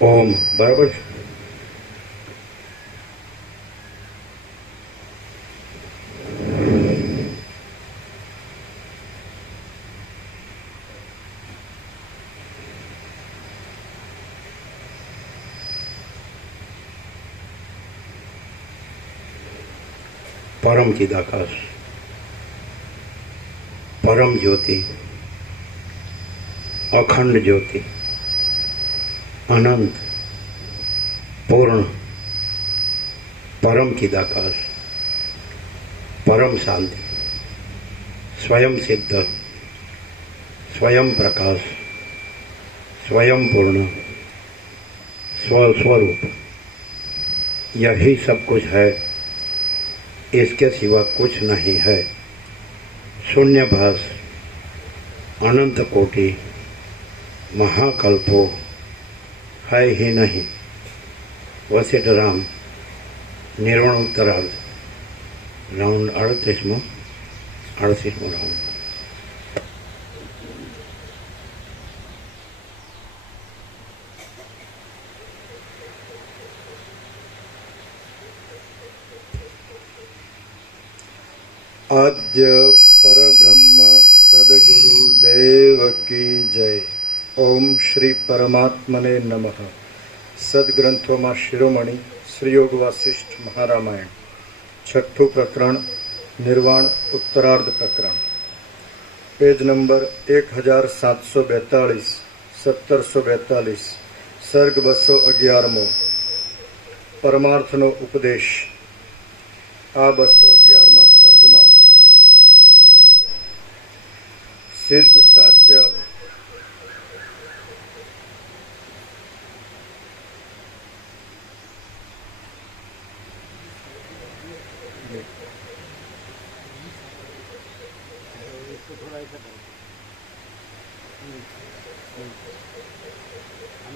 ઓમ બરાબર છે. પરમ ચિદાકાશ, પરમ જ્યોતિ, અખંડ જ્યોતિ, અનંત, પૂર્ણ, પરમ ચિદાકાશ, પરમ શાંતિ, સ્વયં સિદ્ધ, स्वयं प्रकाश, स्वयं पूर्ण, स्वस्वरूप, यही सब कुछ है, इसके सिवा कुछ नहीं है। शून्यभास, अनंत कोटि, महाकल्पो है ही नहीं। वशिष्ठ राम, निर्वाण उत्तरार्ध, राउंड 38 राउंड। आद्य परब्रह्म सद्गुरुदेव की जय। ओम श्री परमात्मने नमः। सद्ग्रंथों में शिरोमणि श्री योग वासिष्ठ महारामायण, छठू प्रकरण, निर्वाण उत्तरार्ध प्रकरण, पेज नंबर 1742, 1742, सर्ग 211, परमार्थनो उपदेश। आ 211 सर्ग में सिद्ध साध्य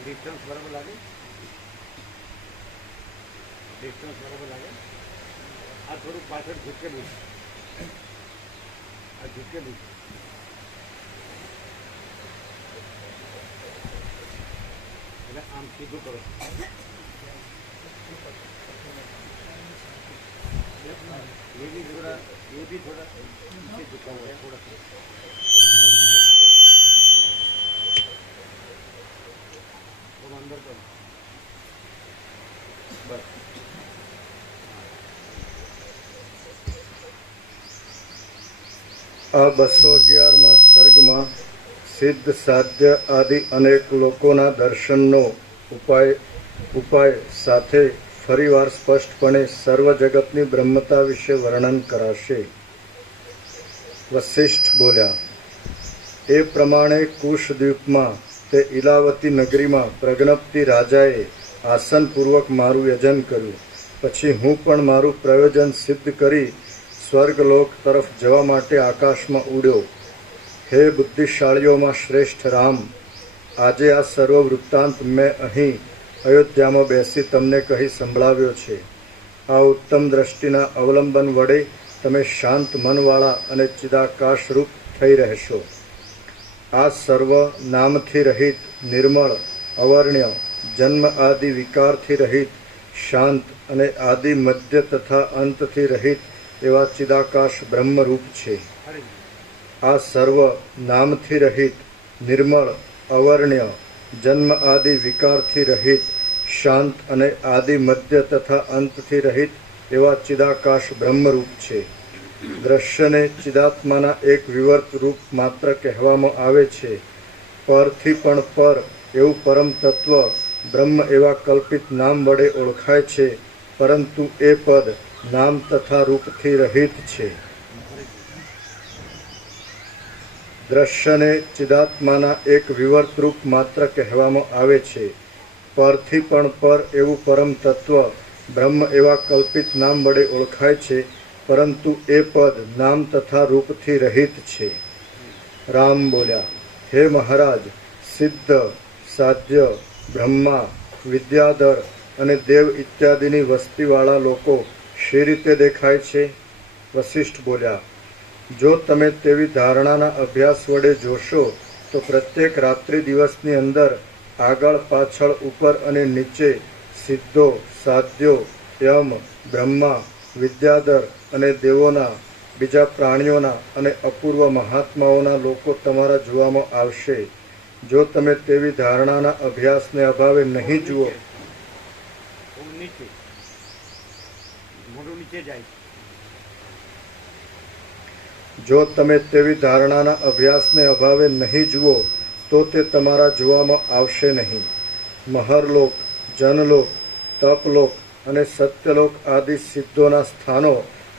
डिस्टन्स बराबर लागे, डिस्टन्स बराबर लागे। आ थोड़ू पाछળ झुकेલું છે, આ झुकेલું છે। એટલે આમ સીધું કરો, ये भी थोड़ा नीचे झुका हुआ है, थोड़ा सा अंदर करो बस। आ 211 सर्ग में सिद्ध साध्य आदि अनेक लोकोना दर्शननो उपाय साथे फरीवार स्पष्टपणे सर्व जगतनी ब्रह्मता विषे वर्णन कराशे। वशिष्ठ बोल्या, ए प्रमाणे कुशद्वीप में ते इलावती नगरी में प्रज्ञप्ति राजाए आसन पूर्वक मारू यजन कर्યું। પછી હું પણ મારું પ્રયોજન સિદ્ધ કરી સ્વર્ગલોક તરફ જવા માટે આકાશમાં ઉડ્યો। હે બુદ્ધિશાળીઓમાં શ્રેષ્ઠ રામ, આજે આ સર્વ વૃત્તાંત મેં અહીં અયોધ્યામાં બેસી તમને કહી સંભળાવ્યો છે। આ ઉત્તમ દ્રષ્ટિના અવલંબન વડે તમે શાંત મનવાળા અને ચિદાકાશરૂપ થઈ રહેશો। આ સર્વ નામથી રહિત, નિર્મળ, અવર્ણ્ય, જન્મ આદિ વિકારથી રહિત, શાંત અને આદિ મધ્ય તથા અંતથી રહિત એવા ચિદાકાશ બ્રહ્મરૂપ છે। આ સર્વ નામથી રહિત, નિર્મળ, અવર્ણ્ય, જન્મ આદિ વિકારથી રહિત, શાંત અને આદિ મધ્ય તથા અંતથી રહિત એવા ચિદાકાશ બ્રહ્મરૂપ છે। દ્રશ્યને ચિદાત્માના એક વિવર્ત રૂપ માત્ર કહેવામાં આવે છે। પરથી પણ પર એવું પરમ તત્વ બ્રહ્મ એવા કલ્પિત નામ વડે ઓળખાય છે, પરંતુ એ પદ નામ તથા રૂપથી રહિત છે। દ્રશ્યને ચિદાત્માના એક વિવર્ત રૂપ માત્ર કહેવામાં આવે છે। પરથી પણ પર એવું પરમ તત્વ બ્રહ્મ એવા કલ્પિત નામ વડે ઓળખાય છે, પરંતુ એ પદ નામ તથા રૂપથી રહિત છે. રામ બોલ્યા, હે મહારાજ, સિદ્ધ, સાધ્ય, બ્રહ્મા, વિદ્યાધર અને દેવ ઇત્યાદિની વસ્તીવાળા લોકો શી રીતે દેખાય છે? વશિષ્ઠ બોલ્યા, જો તમે તેવી ધારણાના અભ્યાસ વડે જોશો તો પ્રત્યેક રાત્રિ દિવસની અંદર આગળ પાછળ ઉપર અને નીચે સિદ્ધો, સાધ્યો, યમ, બ્રહ્મા, વિદ્યાધર અને દેવોના, બીજા પ્રાણીઓના અને અપૂર્વ મહાત્માઓના લોકો તમારા જોવામાં આવશે. જો તમે તેવી ધારણાના અભ્યાસને અભાવે નહીં જુઓ નીચે મોઢું નીચે જાય. જો તમે તેવી ધારણાના અભ્યાસને અભાવે નહીં જુઓ તો તે તમારા જોવામાં આવશે નહીં. મહરલોક, જનલોક, તપલોક અને સત્યલોક આદિ સિદ્ધોના સ્થાનો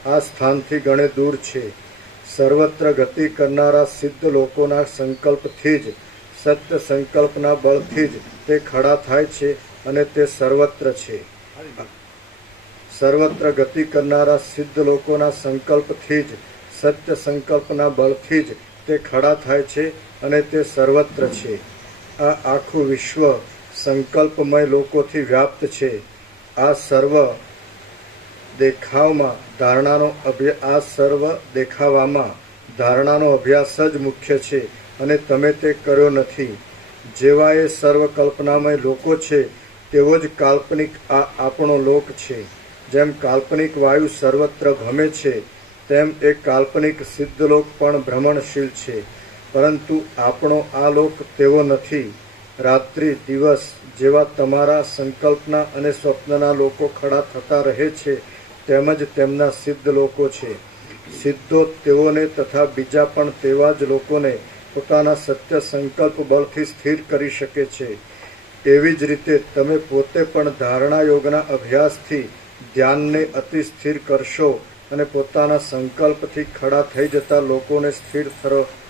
આ સ્થાનથી ગણે દૂર છે. સર્વત્ર ગતિ કરનારા સિદ્ધ લોકોના સંકલ્પથી જ, સત્ય સંકલ્પના બળથી જ તે ખડા થાય છે અને તે સર્વત્ર છે. સર્વત્ર ગતિ કરનારા સિદ્ધ લોકોના સંકલ્પથી જ, સત્ય સંકલ્પના બળથી જ તે ખડા થાય છે અને તે સર્વત્ર છે. આ આખું વિશ્વ સંકલ્પમય લોકોથી વ્યાપ્ત છે. આ સર્વ દેખાવવામાં ધારણાનો અભ્યાસ જ મુખ્ય છે અને તમે તે કર્યો નથી. જેવા એ સર્વ કલ્પનામય લોકો છે તેવો જ કાલ્પનિક આ આપણો લોક છે. જેમ કાલ્પનિક વાયુ સર્વત્ર ભમે છે તેમ એ કાલ્પનિક સિદ્ધલોક પણ ભ્રમણશીલ છે. પરંતુ આપણો આ લોક તેવો નથી. રાત્રિ દિવસ જેવા તમારા સંકલ્પના અને સ્વપ્નના લોકો ખડા થતા રહે છે તેમજ તેમના સિદ્ધ લોકો છે. સિદ્ધો તેઓને તથા બીજા પણ તેવા જ લોકોને પોતાના સત્ય સંકલ્પ બળથી સ્થિર કરી શકે છે. એવી જ રીતે તમે પોતે પણ ધારણા યોગના અભ્યાસથી ધ્યાનને અતિ સ્થિર કરશો અને પોતાના સંકલ્પથી ખડા થઈ જતા લોકોને સ્થિર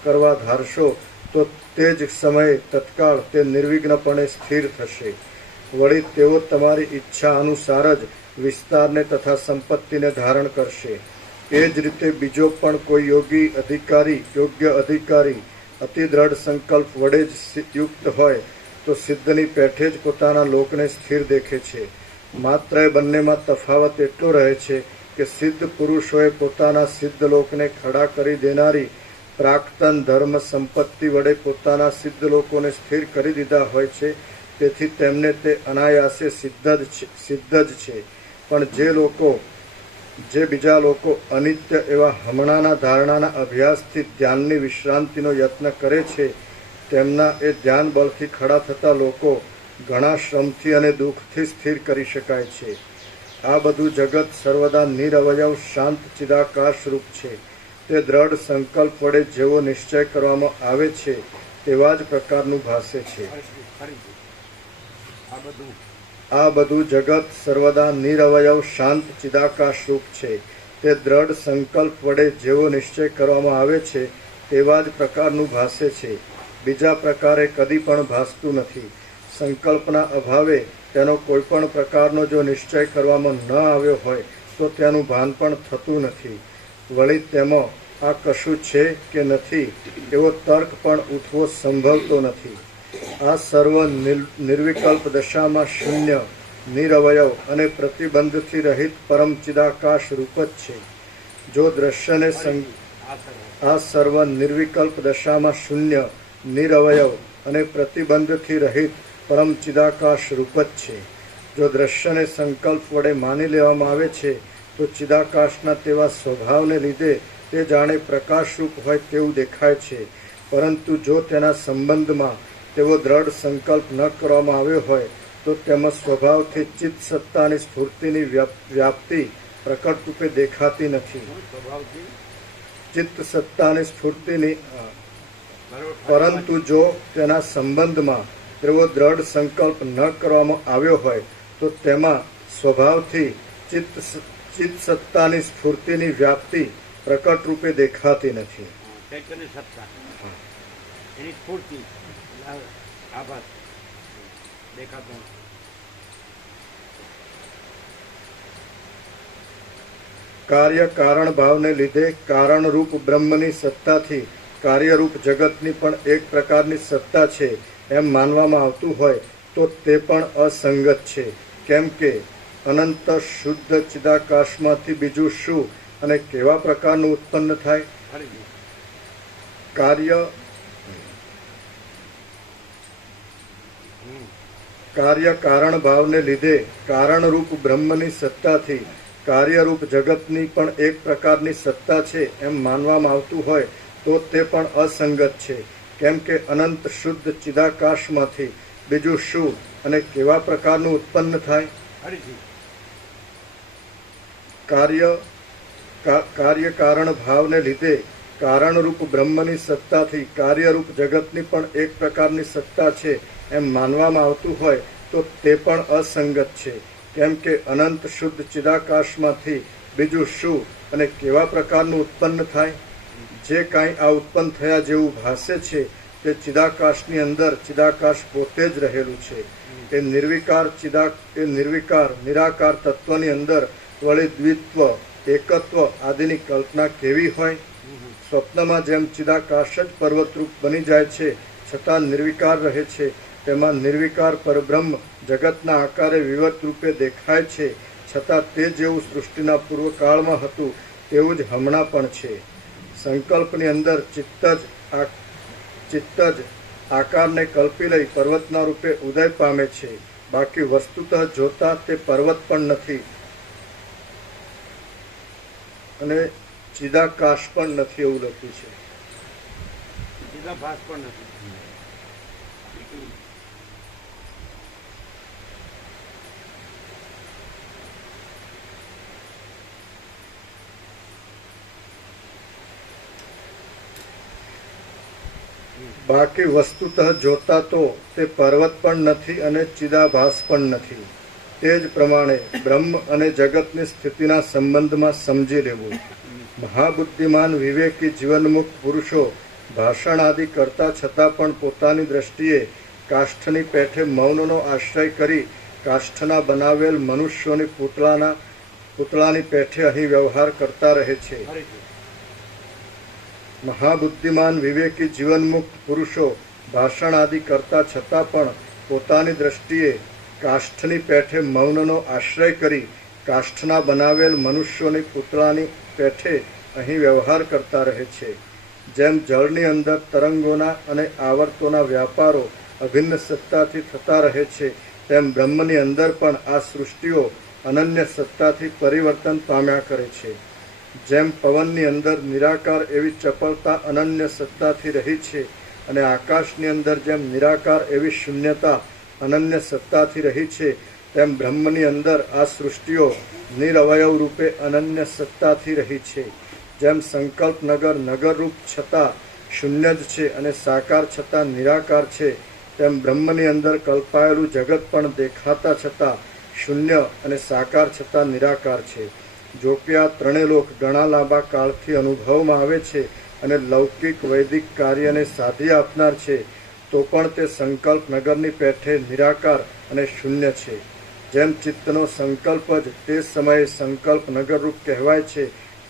કરવા ધારશો તો તે જ સમયે તત્કાળ તે નિર્વિઘ્નપણે સ્થિર થશે. વળી તેઓ તમારી ઈચ્છા અનુસાર જ વિસ્તારને તથા સંપત્તિને ધારણ કરશે. એ જ રીતે બીજો પણ કોઈ યોગ્ય અધિકારી અતિ દ્રઢ સંકલ્પ વડે જ યુક્ત હોય તો સિદ્ધની પેઠે જ પોતાના લોકને સ્થિર દેખે છે. માત્ર એ બંનેમાં તફાવત એટલો રહે છે કે સિદ્ધ પુરુષોએ પોતાના સિદ્ધ લોકને ખડા કરી દેનારી પ્રાક્તન ધર્મ સંપત્તિ વડે પોતાના સિદ્ધ લોકોને સ્થિર કરી દીધા હોય છે. તેથી તેમને તે અનાયાસે સિદ્ધ જ છે. પણ જે બીજા લોકો અનિત્ય એવા હમણાંના ધારણાના અભ્યાસથી ધ્યાનની વિશ્રાંતિનો યત્ન કરે છે તેમના એ ધ્યાન બળથી ખડા થતા લોકો ઘણા શ્રમથી અને દુઃખથી સ્થિર કરી શકાય છે. આ બધું જગત સર્વદા નિરવયવ શાંત ચિદાકાશ રૂપ છે. તે દ્રઢ સંકલ્પ વડે જેવો નિશ્ચય કરવામાં આવે છે તેવા જ પ્રકારનું ભાસે છે. આ બધું જગત સર્વદા નિરવયવ શાંત ચિદાકાશ રૂપ છે. તે દ્રઢ સંકલ્પ વડે જેવો નિશ્ચય કરવામાં આવે છે તેવા જ પ્રકારનું ભાસે છે. બીજા પ્રકારે કદી પણ ભાસતું નથી. સંકલ્પના અભાવે તેનો કોઈ પણ પ્રકારનો જો નિશ્ચય કરવામાં ન આવ્યો હોય તો તેનું ભાન પણ થતું નથી. વળી તેમાં આ કશું છે કે નથી એવો તર્ક પણ ઉઠવો સંભવતો નથી. આ સર્વ નિર્વિકલ્પ દશામાં શૂન્ય, નિરવયવ અને પ્રતિબંધથી રહિત પરમ ચિદાકાશ રૂપ જ છે. જો દ્રશ્યને આ સર્વ નિર્વિકલ્પ દશામાં શૂન્ય, નિરવયવ અને પ્રતિબંધથી રહિત પરમ ચિદાકાશ રૂપ જ છે. જો દ્રશ્યને સંકલ્પ વડે માની લેવામાં આવે છે તો ચિદાકાશના તેવા સ્વભાવને લીધે તે જાણે પ્રકાશરૂપ હોય તેવું દેખાય છે. પરંતુ જો તેના સંબંધમાં તેવો દ્રઢ સંકલ્પ ન કરવામાં આવ્યો હોય તો તેમાં સ્વભાવથી ચિત્ત સત્તાની સ્ફૂર્તિની વ્યાપ્તિ પ્રકટ રૂપે દેખાતી નથી. ચિત્ત સત્તાની સ્ફૂર્તિની પરંતુ જો તેના સંબંધમાં તેવો દ્રઢ સંકલ્પ ન કરવામાં આવ્યો હોય તો તેમાં સ્વભાવથી ચિત્ત સત્તાની સ્ફૂર્તિની વ્યાપ્તિ પ્રકટ રૂપે દેખાતી નથી. કાર્ય કારણ ભાવને લીધે કારણરૂપ બ્રહ્મની સત્તાથી કાર્યરૂપ જગતની પણ એક પ્રકારની સત્તા છે એમ માનવામાં આવતું હોય તો તે પણ અસંગત છે. કેમ કે અનંત શુદ્ધ ચિદાકાશમાંથી બીજું શું અને કેવા પ્રકારનું ઉત્પન્ન થાય? ફરીથી. કાર્ય કારણ ભાવને લીધે કારણરૂપ બ્રહ્મની સત્તાથી કાર્યરૂપ જગતની પણ એક પ્રકારની સત્તા છે એમ માનવામાં આવતું હોય તો તે પણ અસંગત છે. કેમ કે અનંત શુદ્ધ ચિદાકાશમાંથી બીજું શું અને કેવા પ્રકારનું ઉત્પન્ન થાય? ફરીથી. કાર્ય કારણ ભાવને લીધે કારણરૂપ બ્રહ્મની સત્તાથી કાર્યરૂપ જગતની પણ એક પ્રકારની સત્તા છે એમ માનવામાં આવતું હોય તો તે પણ અસંગત છે. કેમ કે અનંત શુદ્ધ ચિદાકાશમાંથી બીજું શું અને કેવા પ્રકારનું ઉત્પન્ન થાય? જે કાંઈ આ ઉત્પન્ન થયા જેવું ભાસે છે તે ચિદાકાશની અંદર ચિદાકાશ પોતે જ રહેલું છે. એ નિર્વિકાર નિરાકાર તત્વની અંદર વળી દ્વિત્વ એકત્વ આદિની કલ્પના કેવી હોય? સ્વપ્નમાં જેમ ચિદાકાશ જ પર્વતરૂપ બની જાય છે છતાં નિર્વિકાર રહે છે, તેમાં નિર્વિકાર પરબ્રહ્મ જગતના આકારે વિવત રૂપે દેખાય છે છતાં તે જેવું સૃષ્ટિના પૂર્વકાળમાં હતું તેવું જ હમણાં પણ છે. સંકલ્પની અંદર ચિત્ત જ આકારને કલ્પી લઈ પર્વતના રૂપે ઉદય પામે છે. બાકી વસ્તુતઃ જોતા તે પર્વત પણ નથી અને ચિદાકાશ પણ નથી એવું લખ્યું છે. ચિદાભાસ પણ નથી. બાકી વસ્તુતઃ જોતા તો તે પર્વત પણ નથી અને ચિદાભાસ પણ નથી. તે જ પ્રમાણે બ્રહ્મ અને જગતની સ્થિતિના સંબંધમાં સમજી લેવું. મહાબુદ્ધિમાન વિવેકી જીવનમુક્ત પુરુષો ભાષણ આદિ કરતા છતાં પણ પોતાની દ્રષ્ટિએ કાષ્ઠની પેઠે મૌનનો આશ્રય કરી કાષ્ઠના બનાવેલ મનુષ્યોની પૂતળાની પેઠે અહીં વ્યવહાર કરતા રહે છે. મહાબુદ્ધિમાન વિવેકી જીવનમુક્ત પુરુષો ભાષણ આદિ કરતા છતાં પણ પોતાની દ્રષ્ટિએ કાષ્ઠની પેઠે મૌનનો આશ્રય કરી કાષ્ઠના બનાવેલ મનુષ્યોની પૂતળાની પેઠે અહીં વ્યવહાર કરતા રહે છે. જેમ જળની અંદર તરંગોના અને આવર્તોના વ્યાપારો અભિન્ન સત્તાથી થતા રહે છે તેમ બ્રહ્મની અંદર પણ આ સૃષ્ટિઓ અનન્ય સત્તાથી પરિવર્તન પામ્યા કરે છે. જેમ પવનની અંદર નિરાકાર એવી ચપળતા અનન્ય સત્તાથી રહી છે અને આકાશની અંદર જેમ નિરાકાર એવી શૂન્યતા અનન્ય સત્તાથી રહી છે તેમ બ્રહ્મની અંદર આ સૃષ્ટિઓ નિરવયવ રૂપે અનન્ય સત્તાથી રહી છે. જેમ સંકલ્પ નગરરૂપ છતાં શૂન્ય જ છે અને સાકાર છતાં નિરાકાર છે તેમ બ્રહ્મની અંદર કલ્પાયેલું જગત પણ દેખાતા છતાં શૂન્ય અને સાકાર છતાં નિરાકાર છે. જો કે આ ત્રણેય લોક ઘણા લાંબા કાળથી અનુભવમાં આવે છે અને લૌકિક વૈદિક કાર્યને સાધી આપનાર છે તો પણ તે સંકલ્પ નગરની પેઠે નિરાકાર અને શૂન્ય છે. જેમ ચિત્તનો સંકલ્પ જ તે સમયે સંકલ્પ નગરરૂપ કહેવાય છે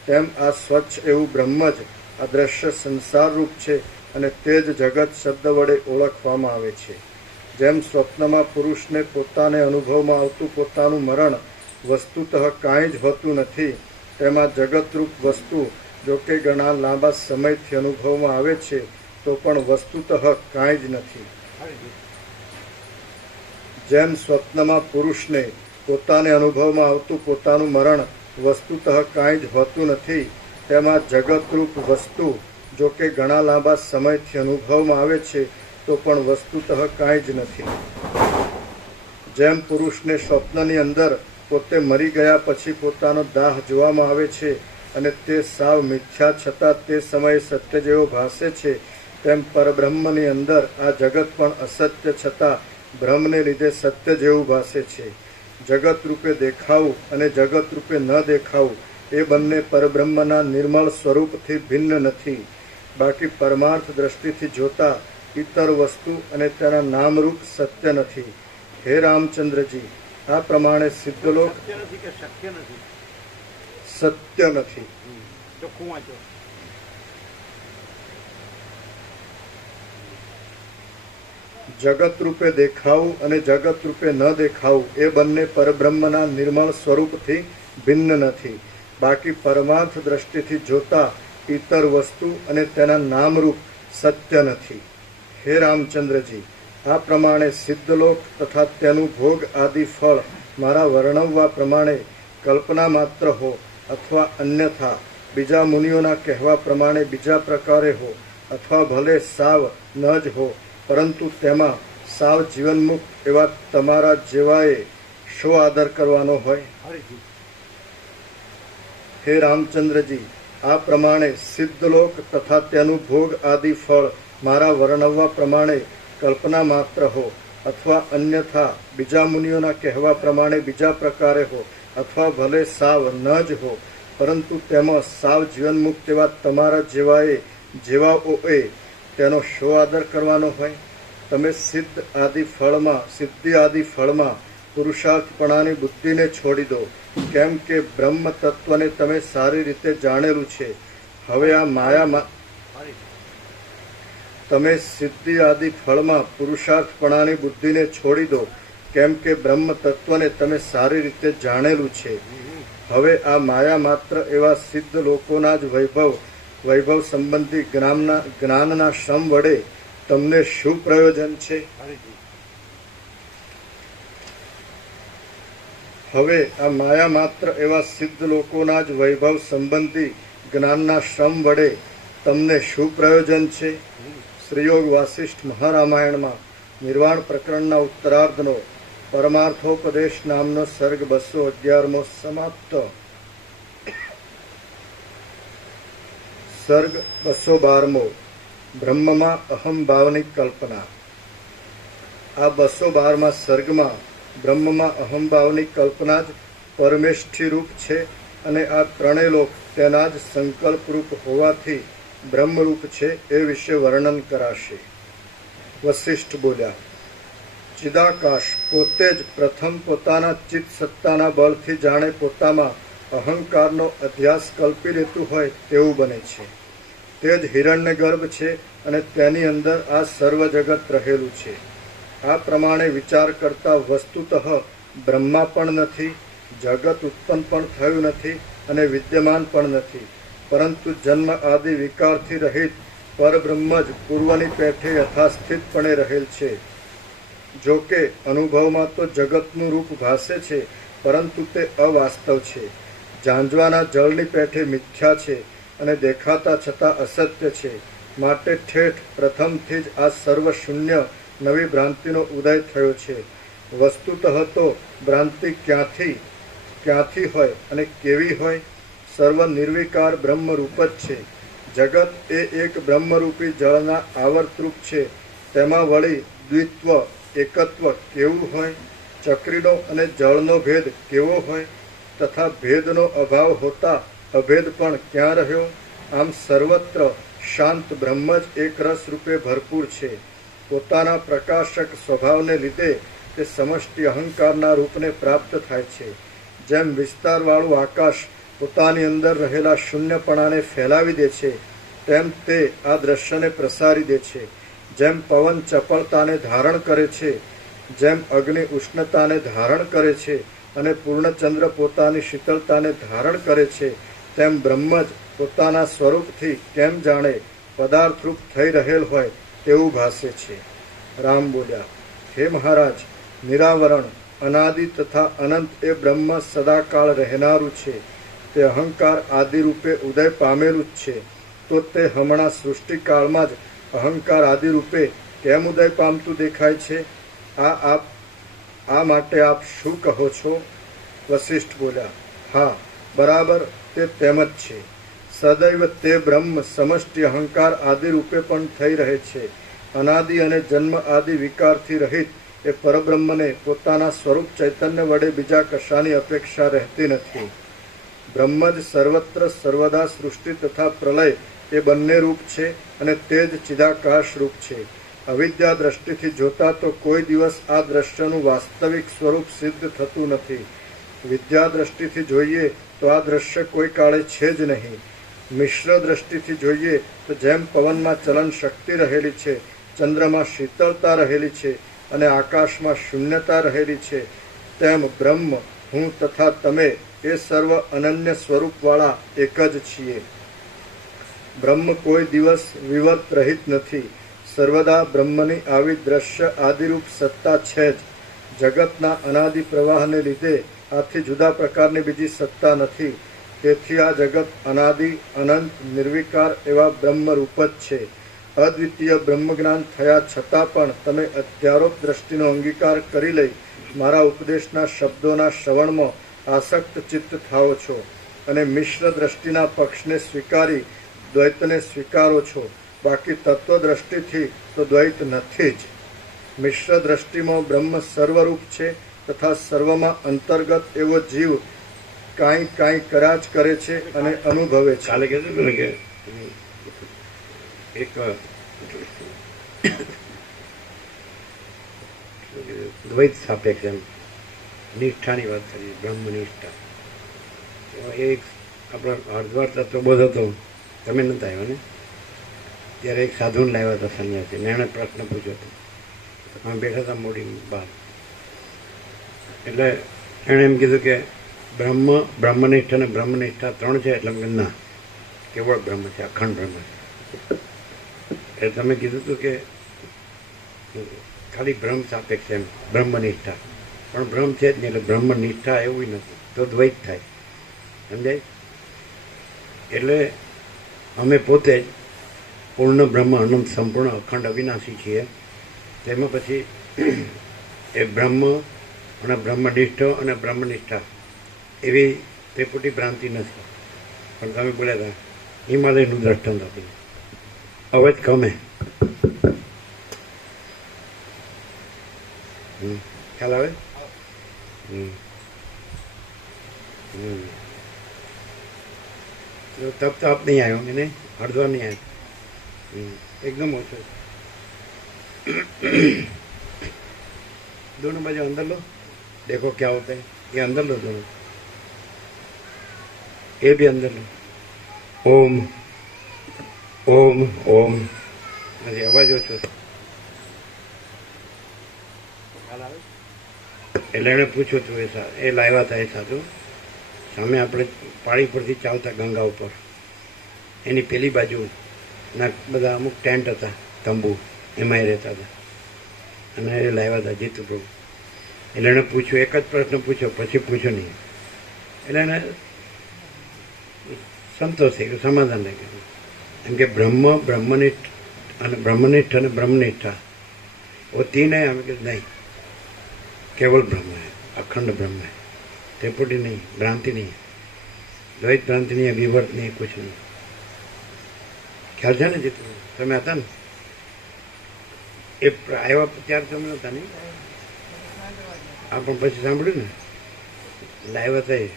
તેમ આ સ્વચ્છ એવું બ્રહ્મ જ આ દ્રશ્ય સંસારરૂપ છે અને તે જ જગત શબ્દ વડે ઓળખવામાં આવે છે. જેમ સ્વપ્નમાં પુરુષને પોતાને અનુભવમાં આવતું પોતાનું મરણ વસ્તુતઃ કાંઈ જ હોતું નથી, તેમાં જગતરૂપ વસ્તુ જો કે ઘણા લાંબા સમયથી અનુભવમાં આવે છે તો પણ વસ્તુતઃ કાંઈ જ નથી. જેમ સ્વપ્નમાં પુરુષને પોતાને અનુભવમાં આવતું પોતાનું મરણ વસ્તુતઃ કાંઈ જ હોતું નથી, તેમાં જગતરૂપ વસ્તુ જો કે ઘણા લાંબા સમયથી અનુભવમાં આવે છે તો પણ વસ્તુતઃ કાંઈ જ નથી. જેમ પુરુષને સ્વપ્નની અંદર પોતે મરી ગયા પછી પોતાનો દાહ જોવામાં આવે છે અને તે સાવ મિથ્યા છતાં તે સમયે સત્ય જેવો ભાસે છે તેમ પરબ્રહ્મની અંદર આ જગત પણ અસત્ય છતાં બ્રહ્મને લીધે સત્ય જેવું ભાસે છે. જગત રૂપે દેખાવું અને જગત રૂપે ન દેખાવું એ બંને પરબ્રહ્મના નિર્મળ સ્વરૂપથી ભિન્ન નથી. બાકી પરમાર્થ દ્રષ્ટિથી જોતા ઇતર વસ્તુ અને તેના નામરૂપ સત્ય નથી. હે રામચંદ્રજી, આ પ્રમાણે સિદ્ધલોક સત્ય નથી. ચોખ્ખું વાંચો. જગત રૂપે દેખાવું અને જગત રૂપે ન દેખાવું એ બંને પરબ્રહ્મના નિર્મળ સ્વરૂપથી ભિન્ન નથી. બાકી પરમાર્થ દ્રષ્ટિથી જોતા ઇતર વસ્તુ અને તેના નામરૂપ સત્ય નથી. હે રામચંદ્રજી, આ પ્રમાણે સિદ્ધલોક તથા તેનું ભોગ આદિ ફળ મારા વર્ણવવા પ્રમાણે કલ્પના માત્ર હો અથવા અન્યથા બીજા મુનિઓના કહેવા પ્રમાણે બીજા પ્રકારે હો અથવા ભલે સાવ ન જ હો, પરંતુ તેમાં સાવ જીવનમુક્ત એવા તમારા જેવાએ શો આદર કરવાનો હોય? હરિજી. હે રામચંદ્રજી, આ પ્રમાણે સિદ્ધલોક તથા તેનું ભોગ આદિ ફળ મારા વર્ણવવા પ્રમાણે કલ્પના માત્ર હો અથવા અન્યથા બીજા મુનિઓના કહેવા પ્રમાણે બીજા પ્રકારે હો અથવા ભલે સાવ ન જ હો, પરંતુ તેમાં સાવ જીવનમુક્ત એવા તમારા જેવાઓએ તેનો શો આદર કરવાનો હોય? તમે સિદ્ધિ આદિ ફળમાં પુરુષાર્થપણાની બુદ્ધિને છોડી દો, કેમ કે બ્રહ્મ તત્વને તમે સારી રીતે જાણેલું છે. હવે આ માયામાં તમે સિદ્ધિ આદિ ફળમાં પુરુષાર્થપણાની બુદ્ધિને છોડી દો, કેમ કે બ્રહ્મ તત્વને તમે સારી રીતે જાણેલું છે. હવે આ માયા માત્ર એવા સિદ્ધ લોકોના જ વૈભવ સંબંધી જ્ઞાનના શ્રમ વડે તમને શું પ્રયોજન છે? હવે આ માયા માત્ર એવા સિદ્ધ લોકોના જ વૈભવ સંબંધી જ્ઞાનના શ્રમ વડે તમને શું પ્રયોજન છે? શ્રીયોગ વાસિષ્ઠ મહારામાયણમાં નિર્વાણ પ્રકરણના ઉત્તરાર્ધનો પરમાર્થોપદેશ નામનો સર્ગ 211મો સમાપ્ત. સર્ગ 212મો બ્રહ્મમાં અહમ ભાવની કલ્પના. આ 212મા સર્ગમાં બ્રહ્મમાં અહમ ભાવની કલ્પના જ પરમેષ્ઠી રૂપ છે અને આ ત્રણેય લોક તેના જ સંકલ્પ રૂપ હોવાથી બ્રહ્મરૂપ છે એ વિશે વર્ણન કરાશે. વસિષ્ઠ બોલ્યા, ચિદાકાશ પોતે જ પ્રથમ પોતાના ચિત્ત સત્તાના બળથી જાણે પોતામાં અહંકારનો અધ્યાસ કલ્પી લેતું હોય તેવું બને છે. તે જ હિરણ્યગર્ભ છે અને તેની અંદર આ સર્વ જગત રહેલું છે. આ પ્રમાણે વિચાર કરતા વસ્તુતઃ બ્રહ્મા પણ નથી, જગત ઉત્પન્ન પણ થયું નથી અને વિદ્યમાન પણ નથી, પરંતુ જન્મ આદિ વિકારથી રહિત પરબ્રહ્મ જ પૂર્વની પેઠે યથાસ્થિતપણે રહેલ છે. જો કે અનુભવમાં તો જગતનું રૂપ ભાસે છે, પરંતુ તે અવાસ્તવ છે. ઝાંઝવાના જળની પેઠે મિથ્યા છે અને દેખાતા છતાં અસત્ય છે. માટે ઠેઠ પ્રથમથી જ આ સર્વ શૂન્ય નવી ભ્રાંતિનો ઉદય થયો છે. વસ્તુતઃ તો ભ્રાંતિ ક્યાંથી હોય અને કેવી હોય? સર્વ નિર્વિકાર બ્રહ્મરૂપ જ છે. જગત એ એક બ્રહ્મરૂપી જળના આવર્તરૂપ છે. તેમાં વળી દ્વિત્વ એકત્વ કેવું હોય? ચક્રીનો અને જળનો ભેદ કેવો હોય? તથા ભેદનો અભાવ હોતા અભેદ પણ ક્યાં રહ્યો? આમ સર્વત્ર શાંત બ્રહ્મ જ એક રસ રૂપે ભરપૂર છે. પોતાના પ્રકાશક સ્વભાવને લીધે તે સમષ્ટિ અહંકારના રૂપને પ્રાપ્ત થાય છે. જેમ વિસ્તારવાળું આકાશ પોતાની અંદર રહેલા શૂન્યપણાને ફેલાવી દે છે, તેમ તે આ દ્રશ્યને પ્રસારી દે છે. જેમ પવન ચપળતાને ધારણ કરે છે, જેમ અગ્નિ ઉષ્ણતાને ધારણ કરે છે અને પૂર્ણચંદ્ર પોતાની શીતળતાને ધારણ કરે છે, તેમ બ્રહ્મ જ પોતાના સ્વરૂપથી કેમ જાણે પદાર્થરૂપ થઈ રહેલ હોય તેવું ભાસે છે. રામ બોલ્યા, હે મહારાજ, નિરાવરણ અનાદિ તથા અનંત એ બ્રહ્મ સદાકાળ રહેનારું છે. તે અહંકાર આદિ રૂપે ઉદય પામેલું જ છે. તો તે હમણાં સૃષ્ટિકાળમાં જ અહંકાર આદિ રૂપે કેમ ઉદય પામતું દેખાય છે? આ માટે આપ શું કહો છો? વસિષ્ઠ બોલ્યા, હા, બરાબર તે તેમ જ છે. સદૈવ તે બ્રહ્મ સમષ્ટિ અહંકાર આદિ રૂપે પણ થઈ રહે છે. અનાદિ અને જન્મ આદિ વિકારથી રહિત એ પરબ્રહ્મને પોતાના સ્વરૂપ ચૈતન્ય વડે બીજા કશાની અપેક્ષા રહેતી નથી. બ્રહ્મ જ સર્વત્ર સર્વદા સૃષ્ટિ તથા પ્રલય એ બંને રૂપ છે અને તે જ ચિદાકાશ રૂપ છે. અવિદ્યા દ્રષ્ટિથી જોતા તો કોઈ દિવસ આ દ્રશ્યનું વાસ્તવિક સ્વરૂપ સિદ્ધ થતું નથી. વિદ્યા દ્રષ્ટિથી જોઈએ તો આ દ્રશ્ય કોઈ કાળે છે જ નહીં. મિશ્ર દ્રષ્ટિથી જોઈએ તો જેમ પવનમાં ચલન શક્તિ રહેલી છે, ચંદ્રમાં શીતળતા રહેલી છે અને આકાશમાં શૂન્યતા રહેલી છે, તેમ બ્રહ્મ, હું તથા તમે એ સર્વ અનન્ય સ્વરૂપવાળા એક જ છીએ. બ્રહ્મ કોઈ દિવસ વિવર્ત રહિત નથી. સર્વદા બ્રહ્મની આવી દ્રશ્ય આદિરૂપ સત્તા છે જ. જગતના અનાદિ પ્રવાહને લીધે આથી જુદા પ્રકારની બીજી સત્તા નથી. તેથી આ જગત અનાદિ, અનંત, નિર્વિકાર એવા બ્રહ્મરૂપ જ છે. અદ્વિતીય બ્રહ્મજ્ઞાન થયા છતાં પણ તમે અધ્યારોપ દ્રષ્ટિનો અંગીકાર કરી લઈ મારા ઉપદેશના શબ્દોના શ્રવણમાં આસક્ત ચિત્ત થાઓ છો અને મિશ્ર દ્રષ્ટિના પક્ષને સ્વીકારી દ્વૈતને સ્વીકારો છો. બાકી તત્વ દ્રષ્ટિથી તો દ્વૈત નથી જ. મિશ્ર દ્રષ્ટિમાં બ્રહ્મ સર્વરૂપ છે તથા સર્વમાં અંતર્ગત એવો જીવ કાંઈ કાંઈ કર્યા જ કરે છે અને અનુભવે છે. કાલે કહેતું હતું ને કે એક દ્વૈત સાપેક્ષ એમ નિષ્ઠાની વાત કરી, બ્રહ્મનિષ્ઠા. એક આપણા હરદ્વાર તત્વબોધ હતો, તમે નતા આવ્યા ને, ત્યારે એક સાધુને લાવ્યા હતા સંન્યાસી, ને એણે પ્રશ્ન પૂછ્યો હતો. અમે બેઠા હતા મોડી બહાર. એટલે એણે એમ કીધું કે બ્રહ્મનિષ્ઠ અને બ્રહ્મનિષ્ઠા ત્રણ છે. એટલે મેં ના, કેવળ બ્રહ્મ છે, અખંડ બ્રહ્મ છે. એટલે તમે કીધું હતું કે ખાલી બ્રહ્મ સાપેક્ષ એમ બ્રહ્મનિષ્ઠા, પણ બ્રહ્મ છે જ નહીં. એટલે બ્રહ્મનિષ્ઠા એવું નથી, તો દ્વૈત થાય. સમજાય? એટલે અમે પોતે જ પૂર્ણ બ્રહ્મ, અનંત, સંપૂર્ણ, અખંડ, અવિનાશી છીએ. તેમાં પછી એ બ્રહ્મ અને બ્રહ્મનિષ્ઠ અને બ્રહ્મનિષ્ઠા એવી ત્રિપુટી ભ્રાંતિ નથી. પણ તમે બોલ્યા હતા હિમાલયનું દ્રષ્ટાંત આપીને અવાજ ગમે ખ્યાલ આવે? તપ તો આપ નહીં આવ્યો, એને હળદવાર નહીં આવ્યો, એકદમ ઓછો. दोनों बाजू अंदर लो, देखो क्या होता है. ये अंदर लो दोनों, ये भी अंदर लो. ओम ओम ओम. નથી અવાજ ઓછો. એટલે એણે પૂછ્યું હતું એ લાવ્યા હતા એ સાધુ. સામે આપણે પાળી પરથી ચાલતા ગંગા ઉપર, એની પેલી બાજુ ના બધા અમુક ટેન્ટ હતા, તંબુ, એમાં રહેતા હતા. અને એ લાવ્યા હતા જીતુ પ્રભુ. એટલે એણે પૂછ્યું, એક જ પ્રશ્ન પૂછ્યો, પછી પૂછ્યો નહીં. એટલે એને સંતોષ થઈ ગયો, સમાધાન થઈ ગયું. એમ કે બ્રહ્મનિષ્ઠ અને બ્રહ્મનિષ્ઠા वो तीन है. हमें नहीं, केवल ब्रह्म है, अखंड ब्रह्म है. त्रिपुटी नहीं, भ्रांति नहीं, द्वैत भ्रांति नहीं है, विवर्त नहीं, कुछ नहीं. ખ્યાલ છે ને જીતુ? તમે હતા ને એ આવ્યા ત્યારે તમે નતા નહીં? આ પણ પછી સાંભળ્યું ને, લાવ્યા હતા એ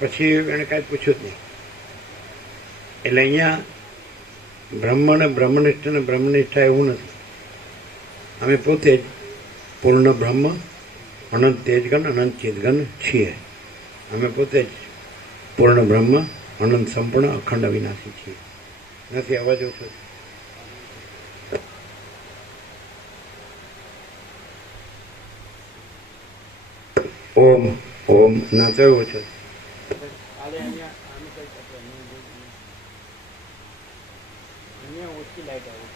પછી એને કાંઈ પૂછ્યું જ નહીં. એટલે અહીંયા બ્રહ્મ ને બ્રહ્મનિષ્ઠ ને બ્રહ્મનિષ્ઠા એવું નથી. અમે પોતે જ પૂર્ણ બ્રહ્મ, અનંત તેજગન, અનંત ચિદગન છીએ. અમે પોતે જ પૂર્ણ બ્રહ્મ, અનંત, સંપૂર્ણ, અખંડ, અવિનાશી છીએ. નથી અવાજ ઓછો? ઓમ ઓમ ના તો ઓછો. ઓછી લાઈટ આવે.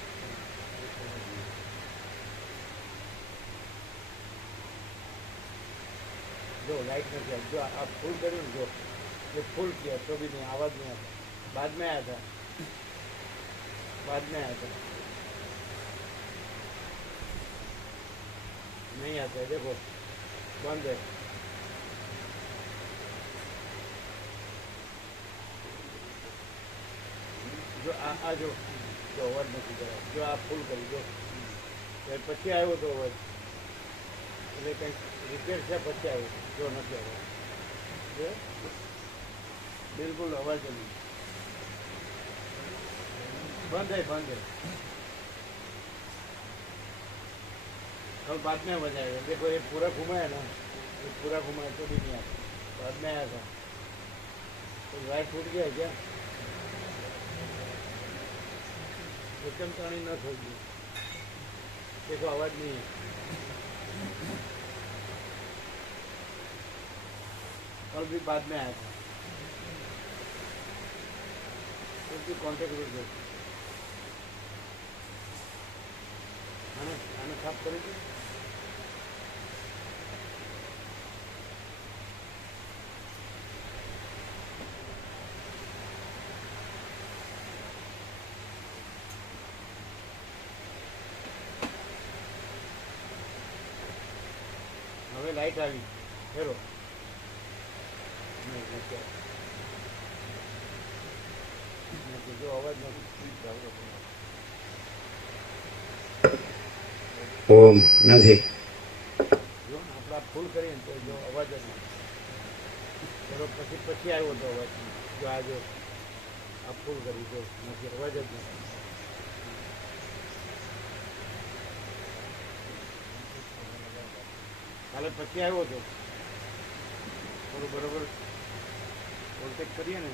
જો लाइट नहीं आई, जो आप फुल करें जो ये फुल किया तो भी नहीं, आवाज़ नहीं आता. बाद में आया था, बाद में आया था, नहीं आता है. देखो बंद है. जो आ जो अवाज नहीं करा, जो आप फुल करी दो પછી આવ્યો તો અવાજ. એટલે કંઈક રિપેર છે પછી આવ્યો, જો નથી આવ્યો. બિલકુલ અવાજ નહીં, બંધ है, બંધ है. कल बाद में आवाज आएगा. देखो ये पूरा घुमाया ना, पूरा घुमाए तो भी नहीं आता। बाद में आया था तो वायर टूट गया क्या? एकदम पानी न छोड़ दी। देखो आवाज नहीं है। कल भी बाद में आया था तो भी कॉन्टेक्ट रुक गया। आने साफ करेगी। હવે લાઈટ આવી હેરો જો અવાજ નથી ઓમ નથી. જો આપણે ફૂલ કરીએ ને તો જો અવાજ જ નથી. ચલો પછી આવ્યો તો અવાજ. જો આ જો આ ફૂલ કરી જો નથી અવાજ જ નથી. કાલે પછી આવ્યો હતો થોડું બરોબર વોલ્ટેજ કરીએ ને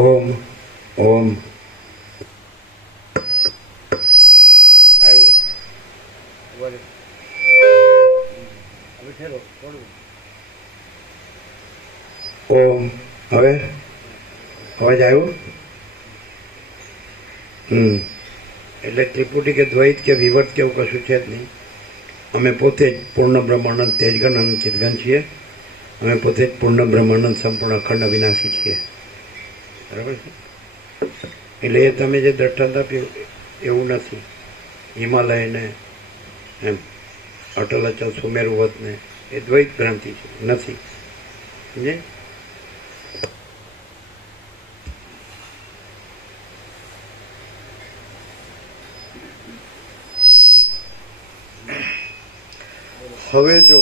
ઓમ ઓમ આવ્યો વરે હવે ઠેરો થોડું ઓમ હવે અવાજ આવ્યો. એટલે ત્રિપુટી કે દ્વૈત કે વિવર્ત કે એવું કશું છે જ નહીં. અમે પોતે જ પૂર્ણ બ્રહ્માનંદ તેજગણ અને ચિતગણ છીએ. અમે પોતે જ પૂર્ણ બ્રહ્માનંદ સંપૂર્ણ અખંડ અવિનાશી છીએ. બરાબર છે. એટલે એ તમે જે દ્રષ્ટાંત આપ્યું એવું નથી. હિમાલયને એમ અટલ અચલ સુમેરુવતને એ દ્વૈત ભ્રાંતિ છે નથી. સમજે. હવે જો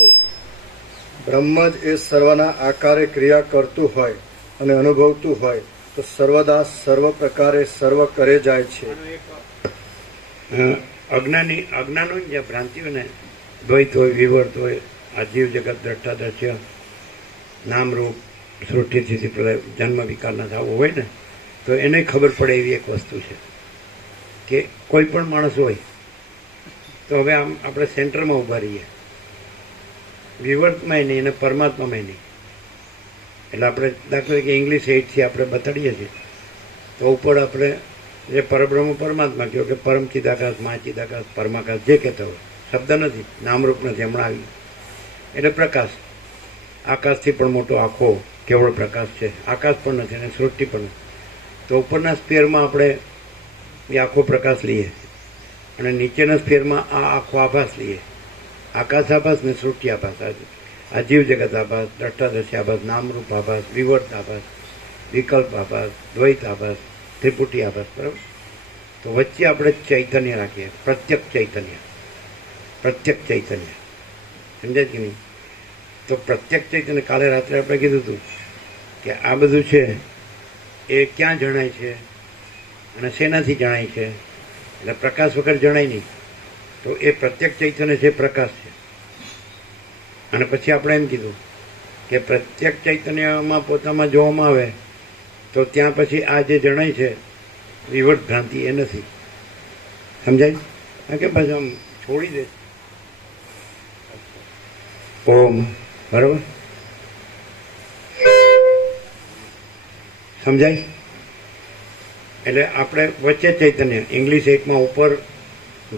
બ્રહ્મ જ એ સર્વના આકારે ક્રિયા કરતું હોય અને અનુભવતું હોય તો સર્વદા સર્વ પ્રકારે સર્વ કરે જાય છે. અજ્ઞાનો જે ભ્રાંતિ હોય ને દ્વૈત હોય વિવર્ત હોય આ જીવ જગત દ્રષ્ટાદ્રશ્ય નામરૂપ સૃષ્ટિ સ્થિતિ પ્રલય જન્મ વિકારના થવું હોય ને તો એને ખબર પડે એવી એક વસ્તુ છે કે કોઈ પણ માણસ હોય તો હવે આમ આપણે સેન્ટરમાં ઊભા રહીએ. વિવર્તમાંય નહીં અને પરમાત્મામાંય નહીં. એટલે આપણે દાખલા તરીકે ઇંગ્લિશ 8થી આપણે બતાડીએ છીએ તો ઉપર આપણે જે પરબ્રહ્મ પરમાત્મા કહ્યું કે પરમ ચિદાકાશ મા ચિદાકાશ પરમાકાશ જે કહેતા હોય શબ્દ નથી નામરૂપ નથી હમણાં આવી એટલે પ્રકાશ આકાશથી પણ મોટો આખો કેવળ પ્રકાશ છે. આકાશ પણ નથી અને સૃષ્ટિ પણ નથી. તો ઉપરના સ્પેરમાં આપણે એ આખો પ્રકાશ લઈએ અને નીચેના સ્પેરમાં આ આખો આભાસ લઈએ. આકાશ આભાસ ને સૃષ્ટિ આભાસ આ જીવ જગત આભાસ દ્રષ્ટાદર્શી આભાસ નામરૂપ આભાસ વિવર્ત આભાસ વિકલ્પ આભાસ દ્વૈત આભાસ ત્રિપુટી આભાસ. બરાબર. તો વચ્ચે આપણે ચૈતન્ય રાખીએ. પ્રત્યક્ષ ચૈતન્ય સમજાય કે નહીં. તો પ્રત્યક્ષ ચૈતન્ય કાલે રાત્રે આપણે કીધું હતું કે આ બધું છે એ ક્યાં જણાય છે અને શેનાથી જણાય છે. એટલે પ્રકાશ વગર જણાય નહીં. તો એ પ્રત્યક્ષ ચૈતન્ય છે પ્રકાશ છે. અને પછી આપણે એમ કીધું કે પ્રત્યક્ષ ચૈતન્યમાં પોતામાં જોવામાં આવે તો ત્યાં પછી આ જે જણાય છે વિવર્ત ભ્રાંતિ એ નથી. સમજાય. કારણ કે પછી આમ છોડી દે ઓમ. બરાબર સમજાય. એટલે આપણે વચ્ચે ચૈતન્ય ઇંગ્લિશ 8માં ઉપર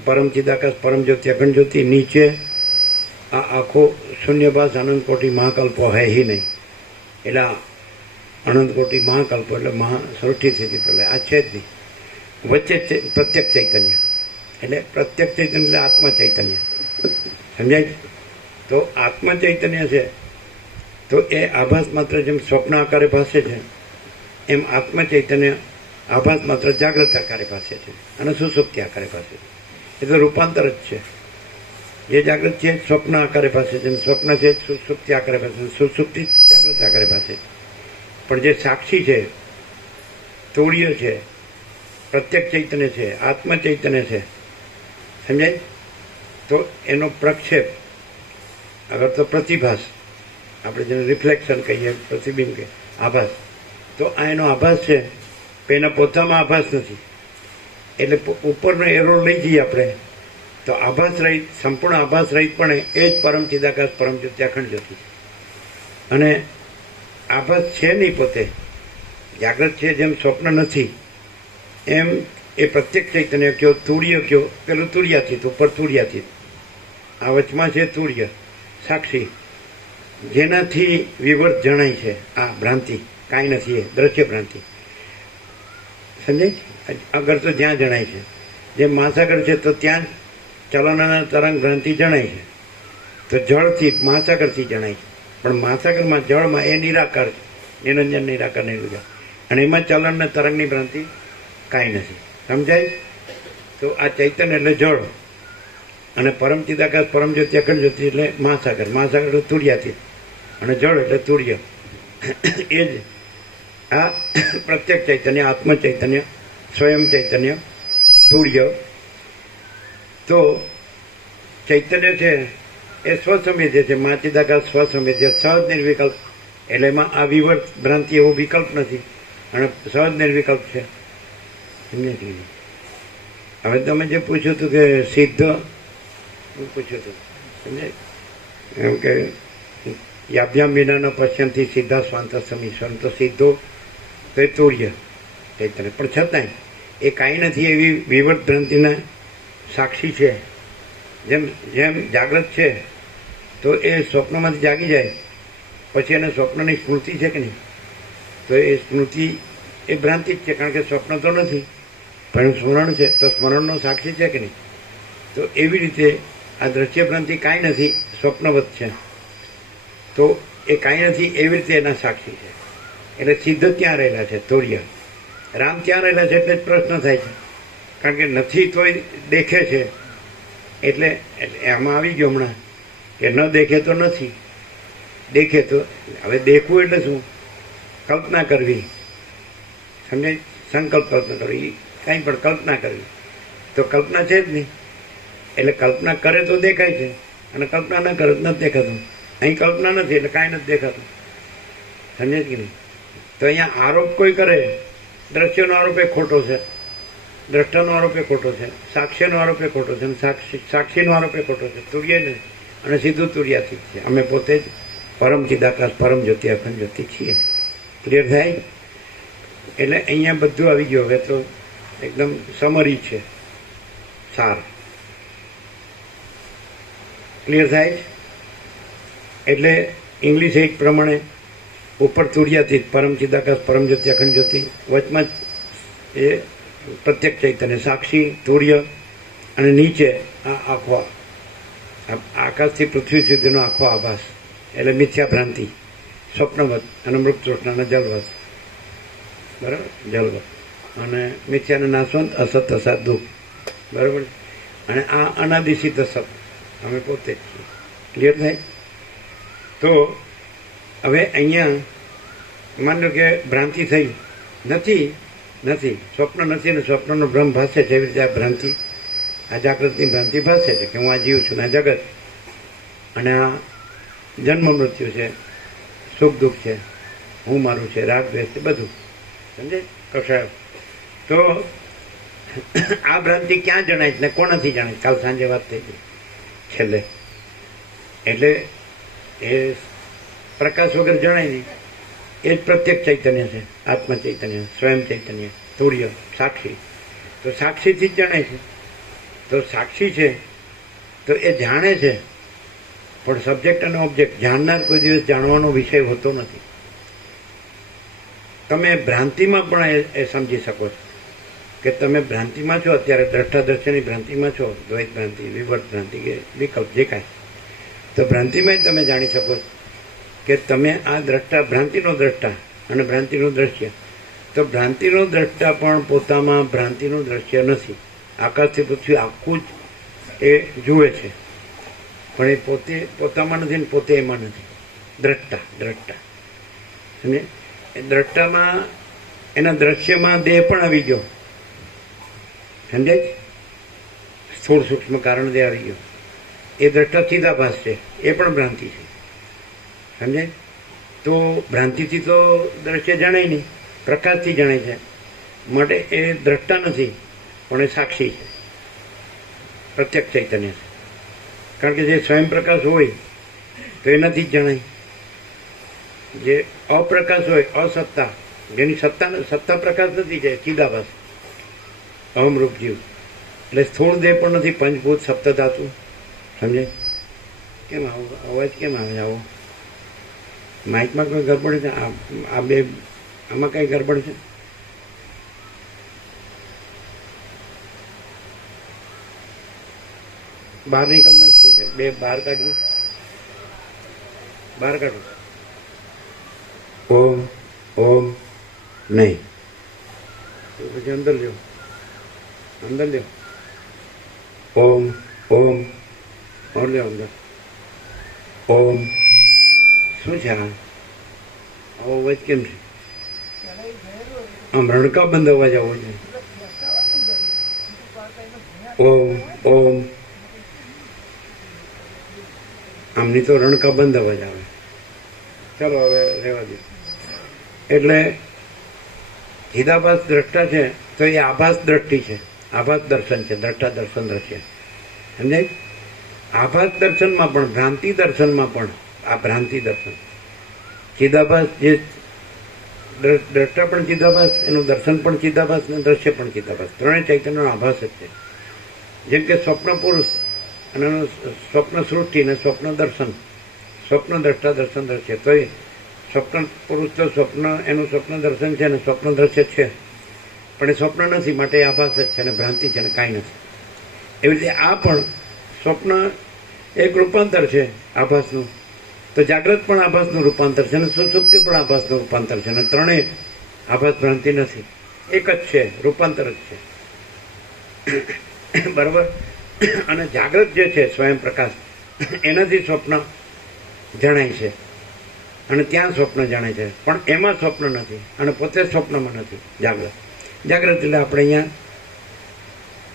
પરમ ચિદાકાશ પરમ જ્યોતિ અખંડ જ્યોતિ નીચે આ આખો શૂન્યભાસ અનંત કોટી મહાકલ્પો હૈ હી નહીં. એટલે અનંત કોટી મહાકલ્પો એટલે સૃષ્ટિ સ્થિતિ પ્રલય આ છે જ નહીં. વચ્ચે પ્રત્યક્ષ ચૈતન્ય એટલે પ્રત્યક્ષ ચૈતન્ય એટલે આત્મા ચૈતન્ય. સમજાય. તો આત્મા ચૈતન્ય છે તો એ આભાસ માત્ર જેમ સ્વપ્ન આકારે ભાસે છે એમ આત્મા ચૈતન્ય આભાસ માત્ર જાગ્રત આકારે ભાસે છે અને સુસુપ્તિ આકારે ભાસે છે. એ તો રૂપાંતર જ છે. જે જાગૃત છે સ્વપ્ન આકારે ભાસે છે સ્વપ્ન છે સુસુપ્તિ આકારે ભાસે છે સુસુપ્તિ જાગ્રત આકારે ભાસે છે. પણ જે સાક્ષી છે તુર્ય છે પ્રત્યક્ષ ચૈતન્ય છે આત્મ ચૈતન્ય છે સમજાય? તો એનો પ્રક્ષેપ, અગર તો પ્રતિભાસ, આપણે જેને રિફ્લેક્શન કહીએ, પ્રતિબિંબ કહીએ, આભાસ, તો આ એનો આભાસ છે, પણ એના પોતામાં આભાસ નથી. એટલે ઉપરનો એરો લઈ જઈએ આપણે તો આભાસ રહિત, સંપૂર્ણ આભાસ રહિત પણ એ જ પરમ ચિદાકાશ પરમ જ્યોતિ અખંડ જ્યોતિ. અને આભાસ છે નહીં પોતે, જાગ્રત છે જેમ સ્વપ્ન નથી એમ એ પ્રત્યેક ચૈતન્ય કયો, તુર્ય કયો, પેલું તુર્યાતીત, ઉપર તુર્યાતીત, આ વચમાં છે તુર્ય સાક્ષી, જેનાથી વિવર્ત જણાય છે. આ ભ્રાંતિ કાંઈ નથી, એ દ્રશ્ય ભ્રાંતિ. સમજાય? અગર તો જ્યાં જણાય છે, જેમ મહાસાગર છે તો ત્યાં ચલનના તરંગ ભ્રાંતિ જણાય છે, તો જળથી મહાસાગરથી જણાય છે. પણ મહાસાગરમાં જળમાં એ નિરાકાર છે, નિરંજન નિરાકાર નિર્વિકાર, અને એમાં ચલન ને તરંગની ભ્રાંતિ કાંઈ નથી. સમજાય? તો આ ચૈતન્ય એટલે જળ, અને પરમ ચિદાકાશ પરમ જ્યોતિ અખંડ જ્યોતિ એટલે મહાસાગર. મહાસાગર એટલે તુર્યાતીત, અને જળ એટલે તુર્ય. એ જ આ પ્રત્યેક ચૈતન્ય, આત્મ ચૈતન્ય, સ્વયં ચૈતન્ય, તુર્ય. તો ચૈતન્ય છે એ સ્વસંવેદ્ય છે, મા ચિદાકાશ સ્વસંવેદ્ય, સહજ નિર્વિકલ્પ. એટલે એમાં આ વિવર્ત ભ્રાંતિ એવો વિકલ્પ નથી, અને સહજ નિર્વિકલ્પ છે. હવે તમે જે પૂછ્યું હતું કે સિદ્ધ, હું પૂછ્યું હતું સમજાય એમ કે યાભ્યામ વિનાના પશ્ચિમથી સીધા સ્વાંત સમીશ્વર, તો સીધો તો એ તુર્ય ચૈતન્ય, પણ છતાંય એ કાંઈ નથી એવી વિવર્ત ભ્રાંતિના સાક્ષી છે. જેમ જેમ જાગ્રત છે તો એ સ્વપ્નમાંથી જાગી જાય પછી એને સ્વપ્નની સ્મૃતિ છે કે નહીં, તો એ સ્મૃતિ એ ભ્રાંતિ જ છે, કારણ કે સ્વપ્ન તો નથી પણ સ્મરણ છે, તો સ્મરણનો સાક્ષી છે કે નહીં. તો એવી રીતે આ દ્રશ્ય ભ્રાંતિ કાંઈ નથી, સ્વપ્નવત છે. તો એ કાંઈ નથી એવી રીતે એના સાક્ષી છે. એટલે સિદ્ધ ત્યાં રહેલા છે, તુર્ય. રામ ત્યાં રહેલા છે એટલે જ પ્રશ્ન થાય છે, કારણ કે નથી તોય દેખે છે. એટલે એમાં આવી ગયો હમણાં કે ન દેખે તો નથી, દેખે તો. હવે દેખવું એટલે શું? કલ્પના કરવી. સમજાય? સંકલ્પ કલ્પના કરવી, કાંઈ પણ કલ્પના કરવી. તો કલ્પના છે જ નહીં, એટલે કલ્પના કરે તો દેખાય છે, અને કલ્પના ન કરે તો નથી દેખાતું. અહીં કલ્પના નથી એટલે કાંઈ નથી દેખાતું. સમજે કે નહીં? તો અહીંયા આરોપ કોઈ કરે, દ્રશ્યનો આરોપ એ ખોટો છે, દ્રષ્ટાનો આરોપ એ ખોટો છે, સાક્ષ્યનો આરોપ એ ખોટો છે, અને સાક્ષીનો આરોપ એ ખોટો છે. તુર્ય ને, અને સીધું તુર્યાતીત છે. અમે પોતે જ પરમ ચિદાકાશ પરમ જ્યોતિ અખંડ જ્યોતિ છીએ. ક્લિયર થાય? એટલે અહીંયા બધું આવી ગયું. હવે તો એકદમ સમરી છે, સાર. ક્લિયર થાય? એટલે ઇંગ્લિશ એક પ્રમાણે ઉપર તુર્યાતીત પરમ ચિદાકાશ પરમ જ્યોતિ અખંડ જ્યોતિ, વચમાં એ પ્રત્યેક ચૈતન્ય સાક્ષી તુર્ય, અને નીચે આ આખો આકાશથી પૃથ્વી સુધીનો આખો આભાસ એટલે મિથ્યા ભ્રાંતિ, સ્વપ્નવત, અને મૃત તૃષ્ણાના જલવત. બરાબર? જલવત અને મિથ્યાને નાશવંત, અસત અસાત દુઃખ. બરાબર? અને આ અનાદિશિત અસત અમે પોતે જ છીએ. ક્લિયર થાય? તો હવે અહીંયા માનો કે ભ્રાંતિ થઈ નથી, સ્વપ્ન નથી, અને સ્વપ્નનો ભ્રમ ભાષે છે. એવી રીતે આ ભ્રાંતિ, આ જાગૃતની ભ્રાંતિ ભાષે છે કે હું આ જીવ છું ને આ જગત, અને આ જન્મ મૃત્યુ છે, સુખ દુઃખ છે, હું મારું છે, રાગ દ્વેષ છે, બધું. સમજે? કશાય. તો આ ભ્રાંતિ ક્યાં જણાય છે ને કોનાથી જણાય? કાલ સાંજે વાત થઈ ગઈ છેલ્લે. એટલે એ પ્રકાશ વગર જણાય નહીં. એ જ પ્રત્યેક ચૈતન્ય છે, આત્મ ચૈતન્ય, સ્વયં ચૈતન્ય, તુર્ય, સાક્ષી. તો સાક્ષીથી જ જણાય છે. તો સાક્ષી છે તો એ જાણે છે, પણ સબ્જેક્ટ અને ઓબ્જેક્ટ, જાણનાર કોઈ દિવસ જાણવાનો વિષય હોતો નથી. તમે ભ્રાંતિમાં પણ એ સમજી શકો છો કે તમે ભ્રાંતિમાં છો, અત્યારે દ્રષ્ટા દ્રશ્યની ભ્રાંતિમાં છો, દ્વૈત ભ્રાંતિ, વિવર્ત ભ્રાંતિ કે વિકલ્પ જે કાંઈ. તો ભ્રાંતિમાં જ તમે જાણી શકો છો કે તમે આ દ્રષ્ટા, ભ્રાંતિનો દ્રષ્ટા અને ભ્રાંતિનું દ્રશ્ય. તો ભ્રાંતિનો દ્રષ્ટા પણ પોતામાં ભ્રાંતિનું દ્રશ્ય નથી. આકાશથી પૃથ્વી આખું જ એ જુએ છે, પણ એ પોતે પોતામાં નથી ને પોતે એમાં નથી. દ્રષ્ટા અને એ દ્રષ્ટામાં, એના દ્રશ્યમાં દેહ પણ આવી ગયો. સમજાય? સ્થૂળ સૂક્ષ્મ કારણ દે આવી ગયો. એ દ્રષ્ટા ચિદાભાસ છે, એ પણ ભ્રાંતિ છે. સમજે? તો ભ્રાંતિથી તો દ્રશ્ય જણાય નહીં, પ્રકાશથી જણાય છે. માટે એ દ્રષ્ટા નથી, પણ એ સાક્ષી છે, પ્રત્યક્ષ ચૈતન્ય છે. કારણ કે જે સ્વયં પ્રકાશ હોય તો એનાથી જ જણાય. જે અપ્રકાશ હોય, અસત્તા, જેની સત્તા પ્રકાશ નથી, છે ચિદાભાસ, અહમરૂપ જીવ. એટલે સ્થૂળ દેહ પણ નથી, પંચભૂત સપ્તધાતુ. સમજે? કેમ આવો અવાજ કેમ આવે આવો? માઇકમાં કોઈ ગડબડ છે? આ બે આમાં કઈ ગડબડ છે? બહાર નીકળના શું છે? બે બહાર કાઢવું, બહાર કાઢવું. ઓમ ઓમ નહીં, તો પછી અંદર લ્યો, અંદર લ્યો. ઓમ ઓમ ઓર લ્યો અંદર. ઓમ. શું છે આ? આવો અવાજ કેમ છે? આમ રણકા બંધ અવાજ આવો છે. ઓમ ઓમ. આમની તો રણકા બંધ અવાજ આવે. ચાલો હવે રહેવા દો. એટલે ચિદાભાસ દ્રષ્ટા છે તો એ આભાસ દ્રષ્ટિ છે, આભાસ દર્શન છે, દ્રષ્ટા દર્શન દ્રશ્ય. સમજાય? આભાસ દર્શનમાં પણ, ભ્રાંતિ દર્શનમાં પણ આ ભ્રાંતિ દર્શન. ચિદાભાસ જે દ્રષ્ટા પણ ચિદાભાસ, એનું દર્શન પણ ચિદાભાસ ને દ્રશ્ય પણ ચિદાભાસ, ત્રણેય ચૈતન્યનો આભાસ જ છે. જેમ કે સ્વપ્ન પુરુષ અને સ્વપ્ન સૃષ્ટિ અને સ્વપ્ન દર્શન, સ્વપ્ન દ્રષ્ટા દર્શન દ્રશ્ય. તો એ સ્વપ્ન પુરુષ તો સ્વપ્ન, એનું સ્વપ્ન દર્શન છે ને સ્વપ્ન દ્રશ્ય છે, પણ એ સ્વપ્ન નથી, માટે એ આભાસ જ છે ને ભ્રાંતિ છે ને કાંઈ નથી. એવી રીતે આ પણ સ્વપ્ન એક રૂપાંતર છે આભાસનું, તો જાગ્રત પણ આભાસનું રૂપાંતર છે અને સુષુપ્તિ પણ આભાસનું રૂપાંતર છે, અને ત્રણેય આભાસ ભ્રાંતિ નથી, એક જ છે, રૂપાંતર જ છે. બરાબર? અને જાગ્રત જે છે સ્વયં પ્રકાશ, એનાથી સ્વપ્ન જણાય છે અને ત્યાં સ્વપ્ન જણાય છે, પણ એમાં સ્વપ્ન નથી અને પોતે સ્વપ્નમાં નથી. જાગ્રત, જાગ્રત એટલે આપણે અહીંયા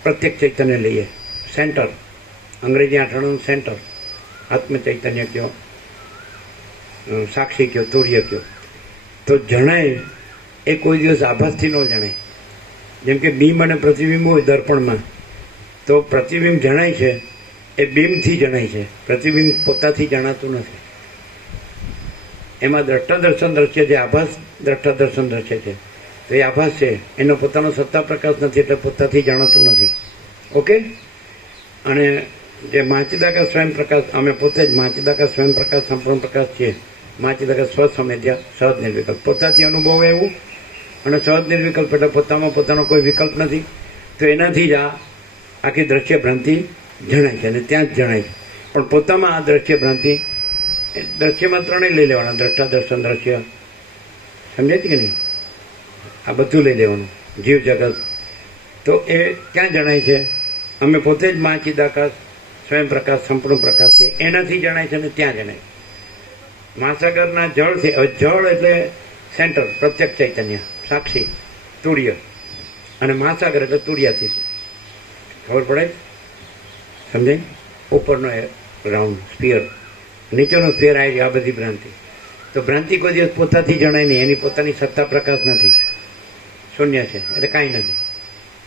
પ્રત્યેક ચૈતન્ય લઈએ, સેન્ટર, અંગ્રેજી આઠાણું સેન્ટર, આત્મ ચૈતન્ય કયો, સાક્ષી કયો, તુર્ય કયો. તો જણાય એ કોઈ દિવસ આભાસથી ન જણાય. જેમ કે બીમ અને પ્રતિબિંબ હોય દર્પણમાં, તો પ્રતિબિંબ જણાય છે એ બીમથી જણાય છે, પ્રતિબિંબ પોતાથી જણાતું નથી. એમાં દ્રષ્ટા દર્શન દ્રશ્ય, જે આભાસ દ્રષ્ટા દર્શન દ્રશ્ય છે, તો એ આભાસ છે, એનો પોતાનો સત્તા પ્રકાશ નથી, એટલે પોતાથી જણાતું નથી. ઓકે? અને જે માચિદાકા સ્વયં પ્રકાશ, અમે પોતે જ માચિદાકા સ્વયં પ્રકાશ, સંપૂર્ણ પ્રકાશ છીએ. માચિદાકા સ્વસંવેદ્યા, સહજ નિર્વિકલ્પ, પોતાથી અનુભવ એવું, અને સહજ નિર્વિકલ્પ એટલે પોતામાં પોતાનો કોઈ વિકલ્પ નથી. તો એનાથી જ આ આખી દ્રશ્ય ભ્રાંતિ જણાય છે અને ત્યાં જ જણાય છે. પણ પોતામાં આ દ્રશ્ય ભ્રાંતિ, દ્રશ્યમાં ત્રણેય લઈ લેવાના, દ્રષ્ટા દર્શન દ્રશ્ય. સમજાય છે કે નહીં? આ બધું લઈ લેવાનું, જીવ જગત. તો એ ક્યાં જણાય છે? અમે પોતે જ મા ચિદાકાશ સ્વયં પ્રકાશ, સંપૂર્ણ પ્રકાશ છે, એનાથી જણાય છે અને ત્યાં જણાય. મહાસાગરના જળથી, જળ એટલે સેન્ટર, પ્રત્યક્ષ ચૈતન્ય, સાક્ષી, તુર્ય, અને મહાસાગર એટલે તુર્યાથી. ખબર પડે? સમજાય? ઉપરનો રાઉન્ડ સ્ફિયર, નીચેનો સ્ફિયર આવી આ બધી ભ્રાંતિ. તો ભ્રાંતિ કોઈ દિવસ પોતાથી જણાય નહીં, એની પોતાની સત્તા પ્રકાશ નથી, શૂન્ય છે, એટલે કાંઈ નથી.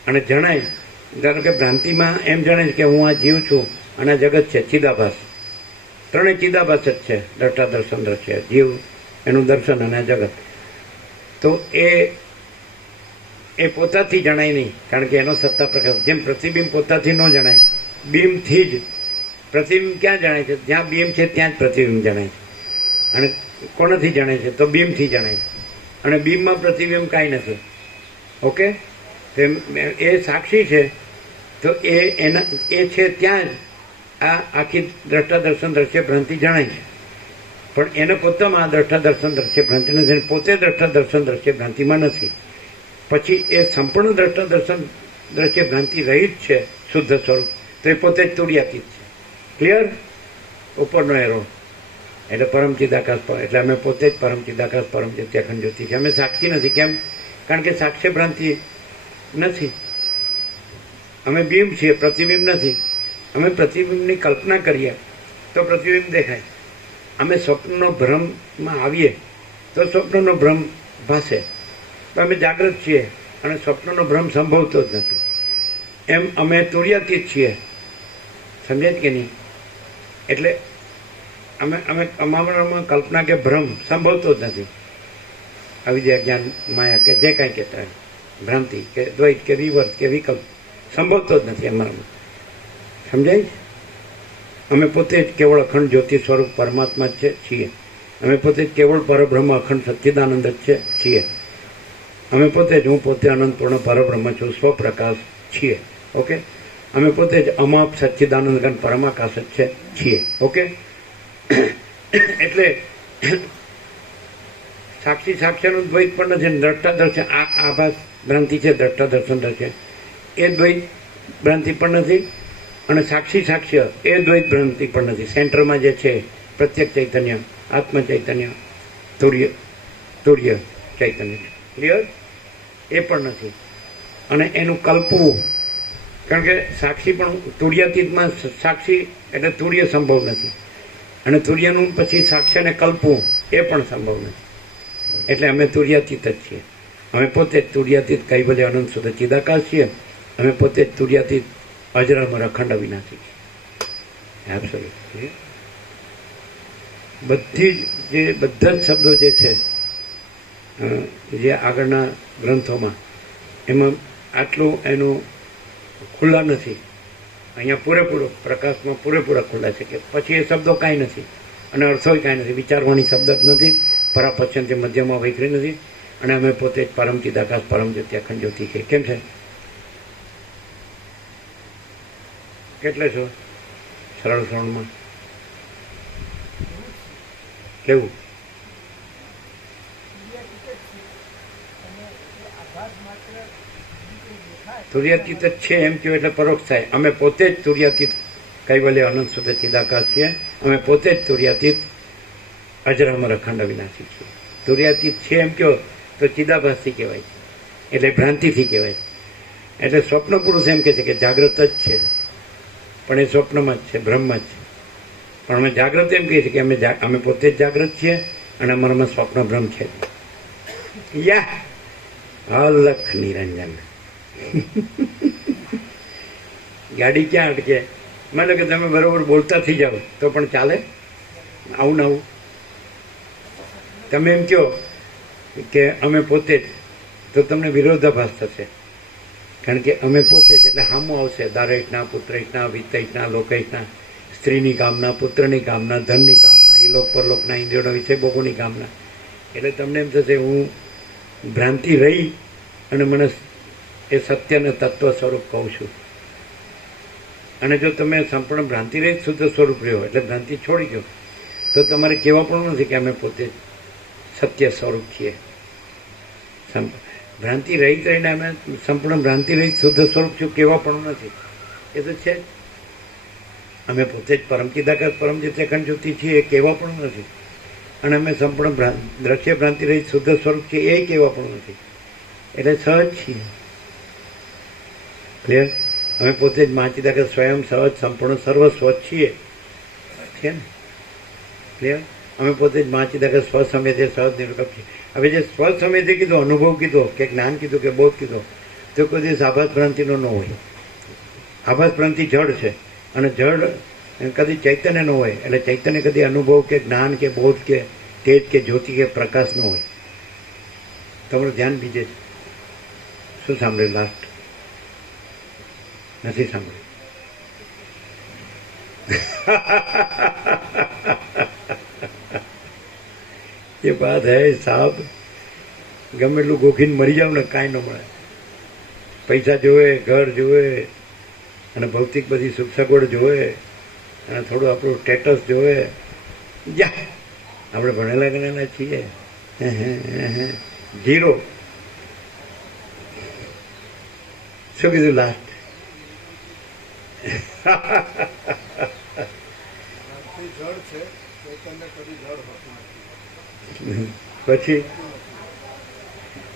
અને જણાય, ધારો કે ભ્રાંતિમાં એમ જણાય કે હું આ જીવ છું અને આ જગત છે, ચિદાભાસ, ત્રણેય ચિદાભાસ જ છે, દ્રષ્ટા દર્શન દ્રશ્ય, જીવ એનું દર્શન અને આ જગત. તો એ પોતાથી જણાય નહીં, કારણ કે એનો સત્તા પ્રકાશ, જેમ પ્રતિબિંબ પોતાથી ન જણાય, બીમથી જ પ્રતિબિંબ ક્યાં જણાય છે? જ્યાં બીમ છે ત્યાં જ પ્રતિબિંબ જણાય છે. અને કોનાથી જણાય છે? તો બીમથી જણાય છે. અને બીમમાં પ્રતિબિંબ કાંઈ નથી. ઓકે? એ સાક્ષી છે, તો એ છે ત્યાં જ આ આખી દ્રષ્ટા દર્શન દ્રશ્ય ભ્રાંતિ જણાય છે. પણ એને પોતામાં આ દ્રષ્ટા દર્શન દ્રશ્ય ભ્રાંતિ નથી, પોતે દ્રષ્ટા દર્શન દ્રશ્ય ભ્રાંતિમાં નથી. પછી એ સંપૂર્ણ દ્રષ્ટા દર્શન દ્રશ્ય ભ્રાંતિ રહિત છે, શુદ્ધ સ્વરૂપ, તો એ પોતે જ તુર્યાતીત છે. ક્લિયર? ઉપરનો એરો એટલે પરમ ચિદાકાશ, એટલે અમે પોતે જ પરમ ચિદાકાશ, પરમ ચિત્યાખંડ જ્યોતિ છે. અમે સાક્ષી નથી. કેમ? કારણ કે સાક્ષ્ય ભ્રાંતિ નથી. અમે બિંબ છીએ, પ્રતિબિંબ નથી. અમે પ્રતિબિંબની કલ્પના કરીએ તો પ્રતિબિંબ દેખાય. અમે સ્વપ્નનો ભ્રમમાં આવીએ તો સ્વપ્નનો ભ્રમ ભાસે. તો અમે જાગૃત છીએ અને સ્વપ્નનો ભ્રમ સંભવતો જ નથી. એમ અમે તુર્યાતીત છીએ. સમજે જ કે નહીં? એટલે અમારામાં કલ્પના કે ભ્રમ સંભવતો જ નથી. અવિદ્યા, જ્ઞાન, માયા કે જે કાંઈ કહેતા હોય, ભ્રાંતિ કે દ્વૈત કે વિવર્ત કે વિકલ્પ સંભવતો જ નથી અમારામાં. સમજાય? અમે પોતે જ કેવળ અખંડ જ્યોતિ સ્વરૂપ પરમાત્મા જ છીએ. અમે પોતે જ કેવળ પરબ્રહ્મ અખંડ સચ્ચિદાનંદ જ છીએ. અમે પોતે જ હું પોતે અનંતપૂર્ણ પરબ્રહ્મ છું, સ્વપ્રકાશ છીએ. ઓકે? અમે પોતે જ અમાપ સચ્ચિદાનંદ ઘન પરમાકાશ જ છીએ. ઓકે? એટલે સાક્ષી સાક્ષ્યનું દ્વૈત પણ નથી. દ્રષ્ટા દર્શન, આ આભાસ ભ્રાંતિ છે, દ્રષ્ટા દર્શન છે, એ દ્વૈત ભ્રાંતિ પણ નથી. અને સાક્ષી સાક્ષ્ય એ દ્વૈત ભ્રાંતિ પણ નથી. સેન્ટરમાં જે છે પ્રત્યેક ચૈતન્ય, આત્મ ચૈતન્ય, તુર્ય ચૈતન્ય, ક્લિયર? એ પણ નથી. અને એનું કલ્પવું, કારણ કે સાક્ષી પણ તુર્યાતીતમાં સાક્ષી એટલે તુર્ય સંભવ નથી. અને તુર્યનું પછી સાક્ષ્યને કલ્પવું એ પણ સંભવ નથી. એટલે અમે તુર્યાતીત જ છીએ. અમે પોતે જ તુર્યાતીત કૈવલ્ય અનંત શુદ્ધ ચિદાકાશ છીએ. અમે પોતે જ તુર્યાતીત અજર અમર અખંડ અવિનાશી છીએ. એબ્સોલ્યુટ. બધા જ શબ્દો જે છે જે આગળના ગ્રંથોમાં, એમાં આટલું એનું ખુલ્લા નથી. અહીંયા પૂરેપૂરો પ્રકાશમાં પૂરેપૂરા ખુલ્લા છે કે પછી એ શબ્દો કાંઈ નથી અને અર્થોય કાંઈ નથી. વિચારવાની શબ્દ જ નથી, પરાપશ્ચંત મધ્યમાં વૈખરી નથી. અને અમે પોતે જ પરમ ચિદાકાશ પરમ જ્યોતિ અખંડ જ્યોતિ છે. કેમ છે? કેટલે છો? સરળ શ્રવણમાં કેવું? તુર્યાતીત જ છે એમ કહ્યું એટલે પરોક્ષ થાય. અમે પોતે જ તુર્યાતીત કૈવલ્ય અનંત શુદ્ધ ચિદાકાશ છીએ. અમે પોતે જ તુર્યાતીત અજર અમર અખંડ અવિનાશી છીએ. તુર્યાતીત છે એમ કહો તો ચિદાભાસથી કહેવાય છે, એટલે ભ્રાંતિથી કહેવાય છે. એટલે સ્વપ્ન પુરુષ એમ કહે છે કે જાગ્રત જ છે, પણ એ સ્વપ્નમાં જ છે, બ્રહ્મમાં જ છે. પણ અમે જાગ્રત એમ કહીએ છીએ કે અમે પોતે જ જાગ્રત છીએ અને અમારામાં સ્વપ્ન ભ્રમ છે. યા અલખ નિરંજન. ગાડી ક્યાં અટકે? માનો કે તમે બરોબર બોલતા થઈ જાઓ તો પણ ચાલે. આવું ને આવું તમે એમ કહો કે અમે પોતે જ, તો તમને વિરોધાભાસ થશે. કારણ કે અમે પોતે જ એટલે હામું આવશે દારેશના, પુત્રેશના, વિત્તેશના, લોકેશના, સ્ત્રીની કામના, પુત્રની કામના, ધનની કામના, ઇલોક પરલોકના, ઇન્દ્રિયોના વિષય ભોગોની કામના. એટલે તમને એમ થશે હું ભ્રાંતિ રહી અને મને એ સત્યને તત્વ સ્વરૂપ કહું છું. અને જો તમે સંપૂર્ણ ભ્રાંતિ રહિત શુદ્ધ સ્વરૂપ રહ્યો એટલે ભ્રાંતિ છોડી ગયો તો તમારે કહેવા પણ નથી કે અમે પોતે સત્ય સ્વરૂપ છીએ. ભ્રાંતિ રહિત રહીને અમે સંપૂર્ણ ભ્રાંતિ રહિત શુદ્ધ સ્વરૂપ છું કહેવા પણ નથી. એ તો છે. અમે પોતે જ પરમ ચિદાકાશ પરમ જ્યોતિ અખંડ જ્યોતિ છીએ એ કહેવા પણ નથી. અને અમે સંપૂર્ણ દ્રશ્ય ભ્રાંતિ રહિત શુદ્ધ સ્વરૂપ છીએ એ કહેવા પણ નથી. એટલે સહજ છીએ. ક્લિયર? અમે પોતે જ મહાચિદાકાશ સ્વયં સહજ સંપૂર્ણ સર્વસ્વ છીએ. છે ને? ક્લિયર? અમે પોતે જ મહાચિદાકાશ સ્વસમેધે સહજ નિર્વિકલ્પ છીએ. હવે જે સ્વસમેધે કીધો, અનુભવ કીધો કે જ્ઞાન કીધું કે બોધ કીધો, તો કોઈ દિવસ આભાસ ભ્રાંતિનો ન હોય. આભાસ ભ્રાંતિ જડ છે અને જડ કદી ચૈતન્ય ન હોય. એટલે ચૈતન્ય કદી અનુભવ કે જ્ઞાન કે બોધ કે તેજ કે જ્યોતિ કે પ્રકાશ ન હોય. તમારું ધ્યાન બીજે જ. શું સાંભળ્યું લાસ્ટ? નથી સાંભળ્યું? એ વાત હે સાહેબ, ગમે એટલું ગોખીને મરી જાવ ને કાંઈ ન મળે. પૈસા જોવે, ઘર જોવે અને ભૌતિક બધી સુખ સગવડ જોવે અને થોડું આપણું સ્ટેટસ જોવે. જા આપણે ભણેલા ગણેલા છીએ. ઝીરો. શું કીધું લાસ્ટ? પછી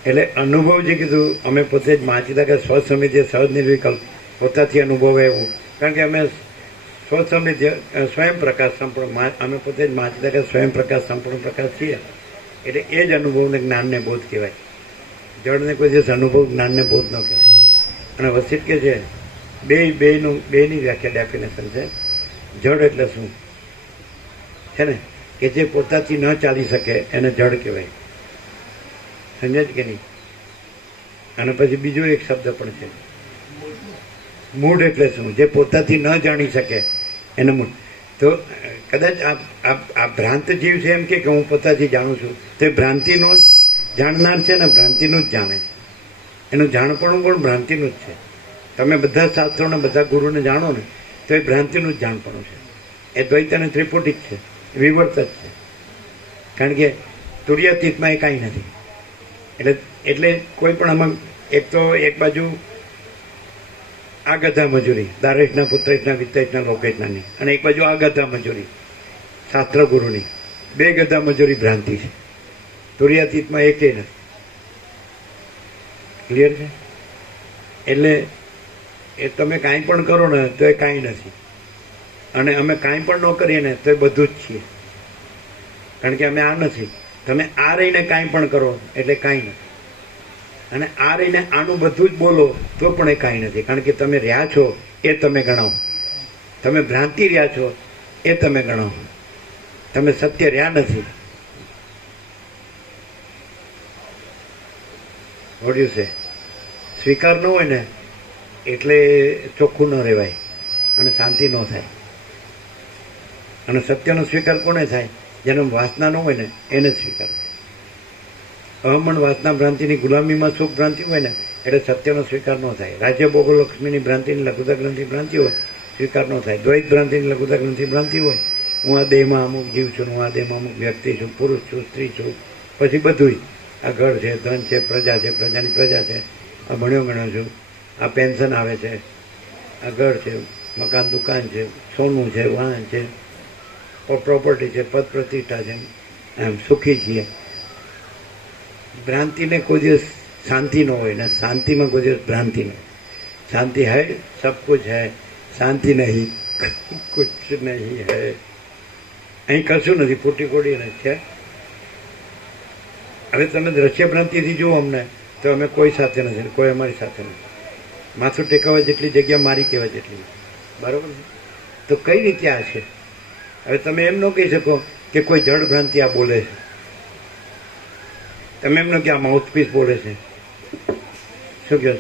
એટલે અનુભવ જે કીધું, અમે પોતે જ મહાચિદાકાશ સ્વસમિતિ સહજ નિર્વિકલ્પ પોતાથી અનુભવે એવું. કારણ કે અમે સ્વસમૃદ્ધિ સ્વયં પ્રકાશ સંપૂર્ણ અમે પોતે જ માનતા કે સ્વયં પ્રકાશ સંપૂર્ણ પ્રકાશ છીએ. એટલે એ જ અનુભવને જ્ઞાનને બોધ કહેવાય. જળને કોઈ દિવસ અનુભવ જ્ઞાનને બોધ ન કહેવાય. અને વસિત કે છે બેની વ્યાખ્યા ડેફિનેશન છે. જળ એટલે શું છે ને, કે જે પોતાથી ન ચાલી શકે એને જળ કહેવાય. સમજે કે નહીં? અને પછી બીજો એક શબ્દ પણ છે મૂળ. એટલે શું? જે પોતાથી ન જાણી શકે એને મૂળ. તો કદાચ આ ભ્રાંત જીવ છે એમ કે હું પોતાથી જાણું છું, તે ભ્રાંતિનો જ જાણનાર છે ને, ભ્રાંતિનું જ જાણે છે. એનું જાણપણું પણ ભ્રાંતિનું જ છે. તમે બધા શાસ્ત્રોને બધા ગુરુને જાણો ને તો એ ભ્રાંતિનું જ જાણપણું છે. એ દ્વૈત અને ત્રિપુટિક છે, વિવર્ત જ છે. કારણ કે તુર્યાતીતમાં એ કાંઈ નથી. એટલે કોઈ પણ આમાં એક તો એક બાજુ આ ગધા મજૂરી દારેશના પુત્રેશના વિત્તેશના લોકેશનાની, અને એક બાજુ આ ગધા મજૂરી શાસ્ત્ર ગુરુની. બે ગધા મજૂરી ભ્રાંતિ છે. તુર્યાતીતમાં એકેય નથી. ક્લિયર છે? એટલે એ તમે કાંઈ પણ કરો ને તો એ કાંઈ નથી, અને અમે કાંઈ પણ ન કરીએ ને તો એ બધું જ છીએ. કારણ કે અમે આ નથી. તમે આ રહીને કાંઈ પણ કરો એટલે કાંઈ નથી, અને આ રહીને આનું બધું જ બોલો તો પણ એ કાંઈ નથી. કારણ કે તમે રહ્યા છો એ તમે ગણાવો, તમે ભ્રાંતિ રહ્યા છો એ તમે ગણાવો, તમે સત્ય રહ્યા નથી. વળ્યું છે. સ્વીકાર ન હોય ને એટલે ચોખ્ખું ન રહેવાય અને શાંતિ ન થાય. અને સત્યનો સ્વીકાર કોને થાય? જેનો વાસના ન હોય ને એને જ સ્વીકાર થાય. અહમણ વાસના ભ્રાંતિની ગુલામીમાં સુખ ભ્રાંતિ હોય ને એટલે સત્યનો સ્વીકાર ન થાય. રાજ્ય ભોગો લક્ષ્મીની ભ્રાંતિની લઘુતા ગ્રંથિ ભ્રાંતિ હોય, સ્વીકાર ન થાય. દ્વૈત ભ્રાંતિની લઘુતા ગ્રંથિ ભ્રાંતિ હોય, હું આ દેહમાં અમુક જીવ છું, હું આ દેહમાં અમુક વ્યક્તિ છું, પુરુષ છું, સ્ત્રી છું, પછી બધું આ ઘર છે, ધન છે, પ્રજા છે, પ્રજાની પ્રજા છે, આ ભણ્યો ગણ્યો છું, આ પેન્શન આવે છે, આ ઘર છે, મકાન દુકાન છે, સોનું છે, વાહન છે, પ્રોપર્ટી છે, પદ પ્રતિષ્ઠા છે, એમ સુખી છીએ. ભ્રાંતિને કોઈ દિવસ શાંતિ ન હોય ને શાંતિમાં કોઈ દિવસ ભ્રાંતિ ન હોય. શાંતિ હૈ સબ કુછ હૈ, શાંતિ નહીં કુછ નહીં હૈ. અહીં કશું નથી, ફૂટી કોડી નથી છે. હવે તમે દ્રશ્ય ભ્રાંતિથી જુઓ અમને તો અમે કોઈ સાથે નથી, કોઈ અમારી સાથે નથી. માથું ટેકાવા જેટલી જગ્યા મારી કહેવાય જેટલી. બરાબર છે? તો કઈ રીતે આ છે? હવે તમે એમ ન કહી શકો કે કોઈ જડ ભ્રાંતિ આ બોલે છે. તમે એમ ન કે આ માઉથપીસ બોલે છે, શું કહો,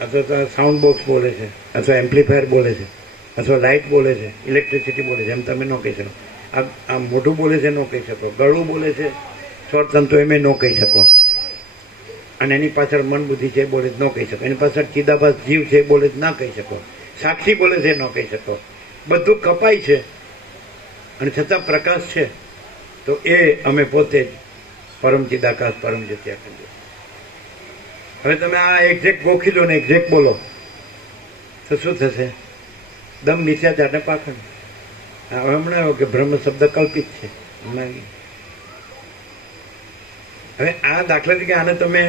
અથવા સાઉન્ડ બોક્સ બોલે છે, અથવા એમ્પ્લીફાયર બોલે છે, અથવા લાઇટ બોલે છે, ઇલેક્ટ્રિસિટી બોલે છે, એમ તમે ન કહી શકો. આ મોઢું બોલે છે ન કહી શકો, ગળું બોલે છે, સ્વરતંત્ર એમ ન કહી શકો. અને એની પાછળ મન બુદ્ધિ છે એ બોલે જ ન કહી શકો. એની પાછળ ચિદાભાસ જીવ છે એ બોલે જ ના કહી શકો. સાક્ષી બોલે છે ન કહી શકો. બધું કપાય છે અને છતાં પ્રકાશ છે. તો એ અમે પોતે જ પરમ ચિદાકાશ પરમ જ્યોત્યાખંડ. હવે તમે આ એક્ઝેક્ટ ગોખી લો ને એક્ઝેક્ટ બોલો તો શું થશે? દમ નીચા જાડે પાખંડ. હવે હમણાં આવ્યો કે બ્રહ્મ શબ્દ કલ્પિત છે. હવે આ દાખલા તરીકે આને તમે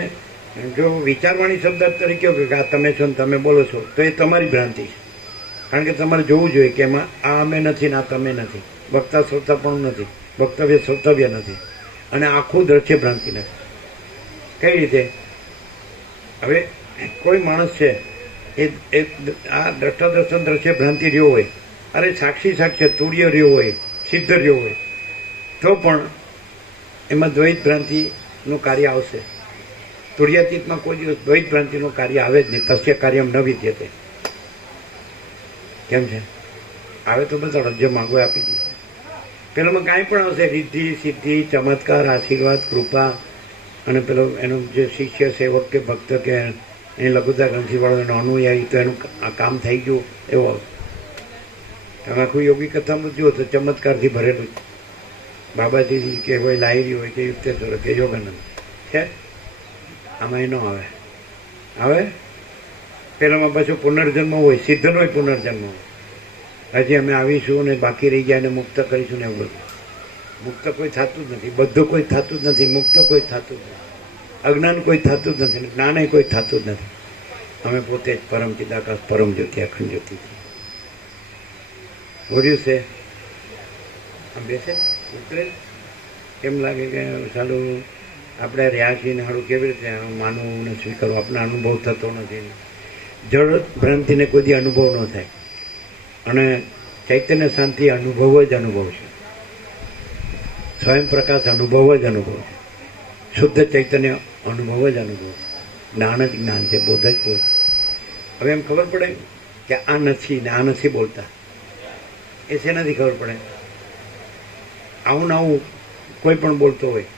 જો વિચારવાણી શબ્દ તરીકે કે આ તમે છો ને તમે બોલો છો તો એ તમારી ભ્રાંતિ છે. કારણ કે તમારે જોવું જોઈએ કે એમાં આ અમે નથી ને આ તમે નથી, વક્તા શ્રોતા પણ નથી, વક્તવ્ય શ્રોતવ્ય નથી, અને આખું દ્રશ્ય ભ્રાંતિ નથી. કઈ રીતે? હવે કોઈ માણસ છે એ આ દ્રષ્ટા દર્શન દ્રશ્ય ભ્રાંતિ રહ્યો હોય, અરે સાક્ષી સાક્ષાત તુર્ય રહ્યો હોય, સિદ્ધ રહ્યો હોય, તો પણ એમાં દ્વૈત ભ્રાંતિનું કાર્ય આવશે. તુર્યાતીતમાં કોઈ દિવસ દ્વૈત ભ્રાંતિનું કાર્ય આવે જ નહીં. તસ્ય કાર્યમ ન વિદ્યતે. કેમ છે? આવે તો બતાડો, જે માગો આપી દીધું. પેલામાં કાંઈ પણ આવશે, રિદ્ધિ સિદ્ધિ ચમત્કાર આશીર્વાદ કૃપા, અને પેલો એનો જે શિષ્ય સેવક કે ભક્ત કે એની લઘુતા ગ્રંથિવાળો એનો અનુયાયી, તો એનું આ કામ થઈ ગયું એવો. તમે આખું યોગી કથામાં જુઓ તો ચમત્કારથી ભરેલું જ. બાબાજી કે કોઈ લાહિરી હોય કે યુક્તેશ્વર કે યોગાનંદ છે, આમાં એ ન આવે. હવે પેલામાં પાછું પુનર્જન્મ હોય, સિદ્ધનો પુનર્જન્મ હોય. હજી અમે આવીશું ને બાકી રહી ગયા ને મુક્ત કરીશું ને એવું બધું. મુક્ત કોઈ થતું જ નથી, બધું કોઈ થતું જ નથી, મુક્ત કોઈ થતું જ નથી, અજ્ઞાન કોઈ થતું જ નથી, જ્ઞાને કોઈ થતું જ નથી. અમે પોતે જ પરમ ચિદાકાશ પરમ જ્યોતિ અખંડ જ્યોતિ છીએ. બોલ્યું છે આમ બેસે ઉતરે એમ લાગે કે સાલું આપણે રહ્યા છીએ ને સારું કેવી રીતે માનવું ને સ્વીકારવું, આપણને અનુભવ થતો નથી. જળ ભ્રાંતિને કોઈ દી અનુભવ ન થાય અને ચૈતન્ય શાંતિ અનુભવ જ અનુભવ છે. સ્વયં પ્રકાશ અનુભવ જ અનુભવ છે. શુદ્ધ ચૈતન્ય અનુભવ જ અનુભવ છે. જ્ઞાન જ જ્ઞાન છે, બોધ જ બોધ. હવે એમ ખબર પડે કે આ નથી ને આ નથી બોલતા, એ શેનાથી ખબર પડે? આવું ને આવું કોઈ પણ બોલતો હોય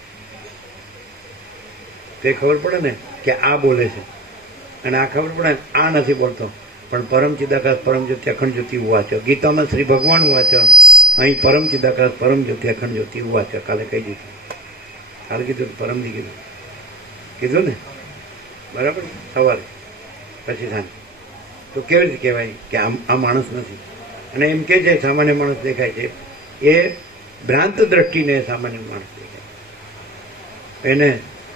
તો એ ખબર પડે ને કે આ બોલે છે, અને આ ખબર પડે આ નથી બોલતો. પણ પરમ ચિદાકાશ પરમ જ્યોતિ અખંડ જ્યોતિ ઉવાચ. ગીતામાં શ્રી ભગવાન ઉવાચ, અહીં પરમ ચિદાકાશ પરમ જ્યોતિ અખંડ જ્યોતિ ઉવાચ. કાલે કહી દીધું, કાલે કીધું, પરમથી કીધું ને, બરાબર. સવારે પછી સાંજ તો કેવી રીતે કહેવાય કે આ માણસ નથી? અને એમ કે છે સામાન્ય માણસ દેખાય છે, એ ભ્રાંત દ્રષ્ટિને સામાન્ય માણસ દેખાય. એને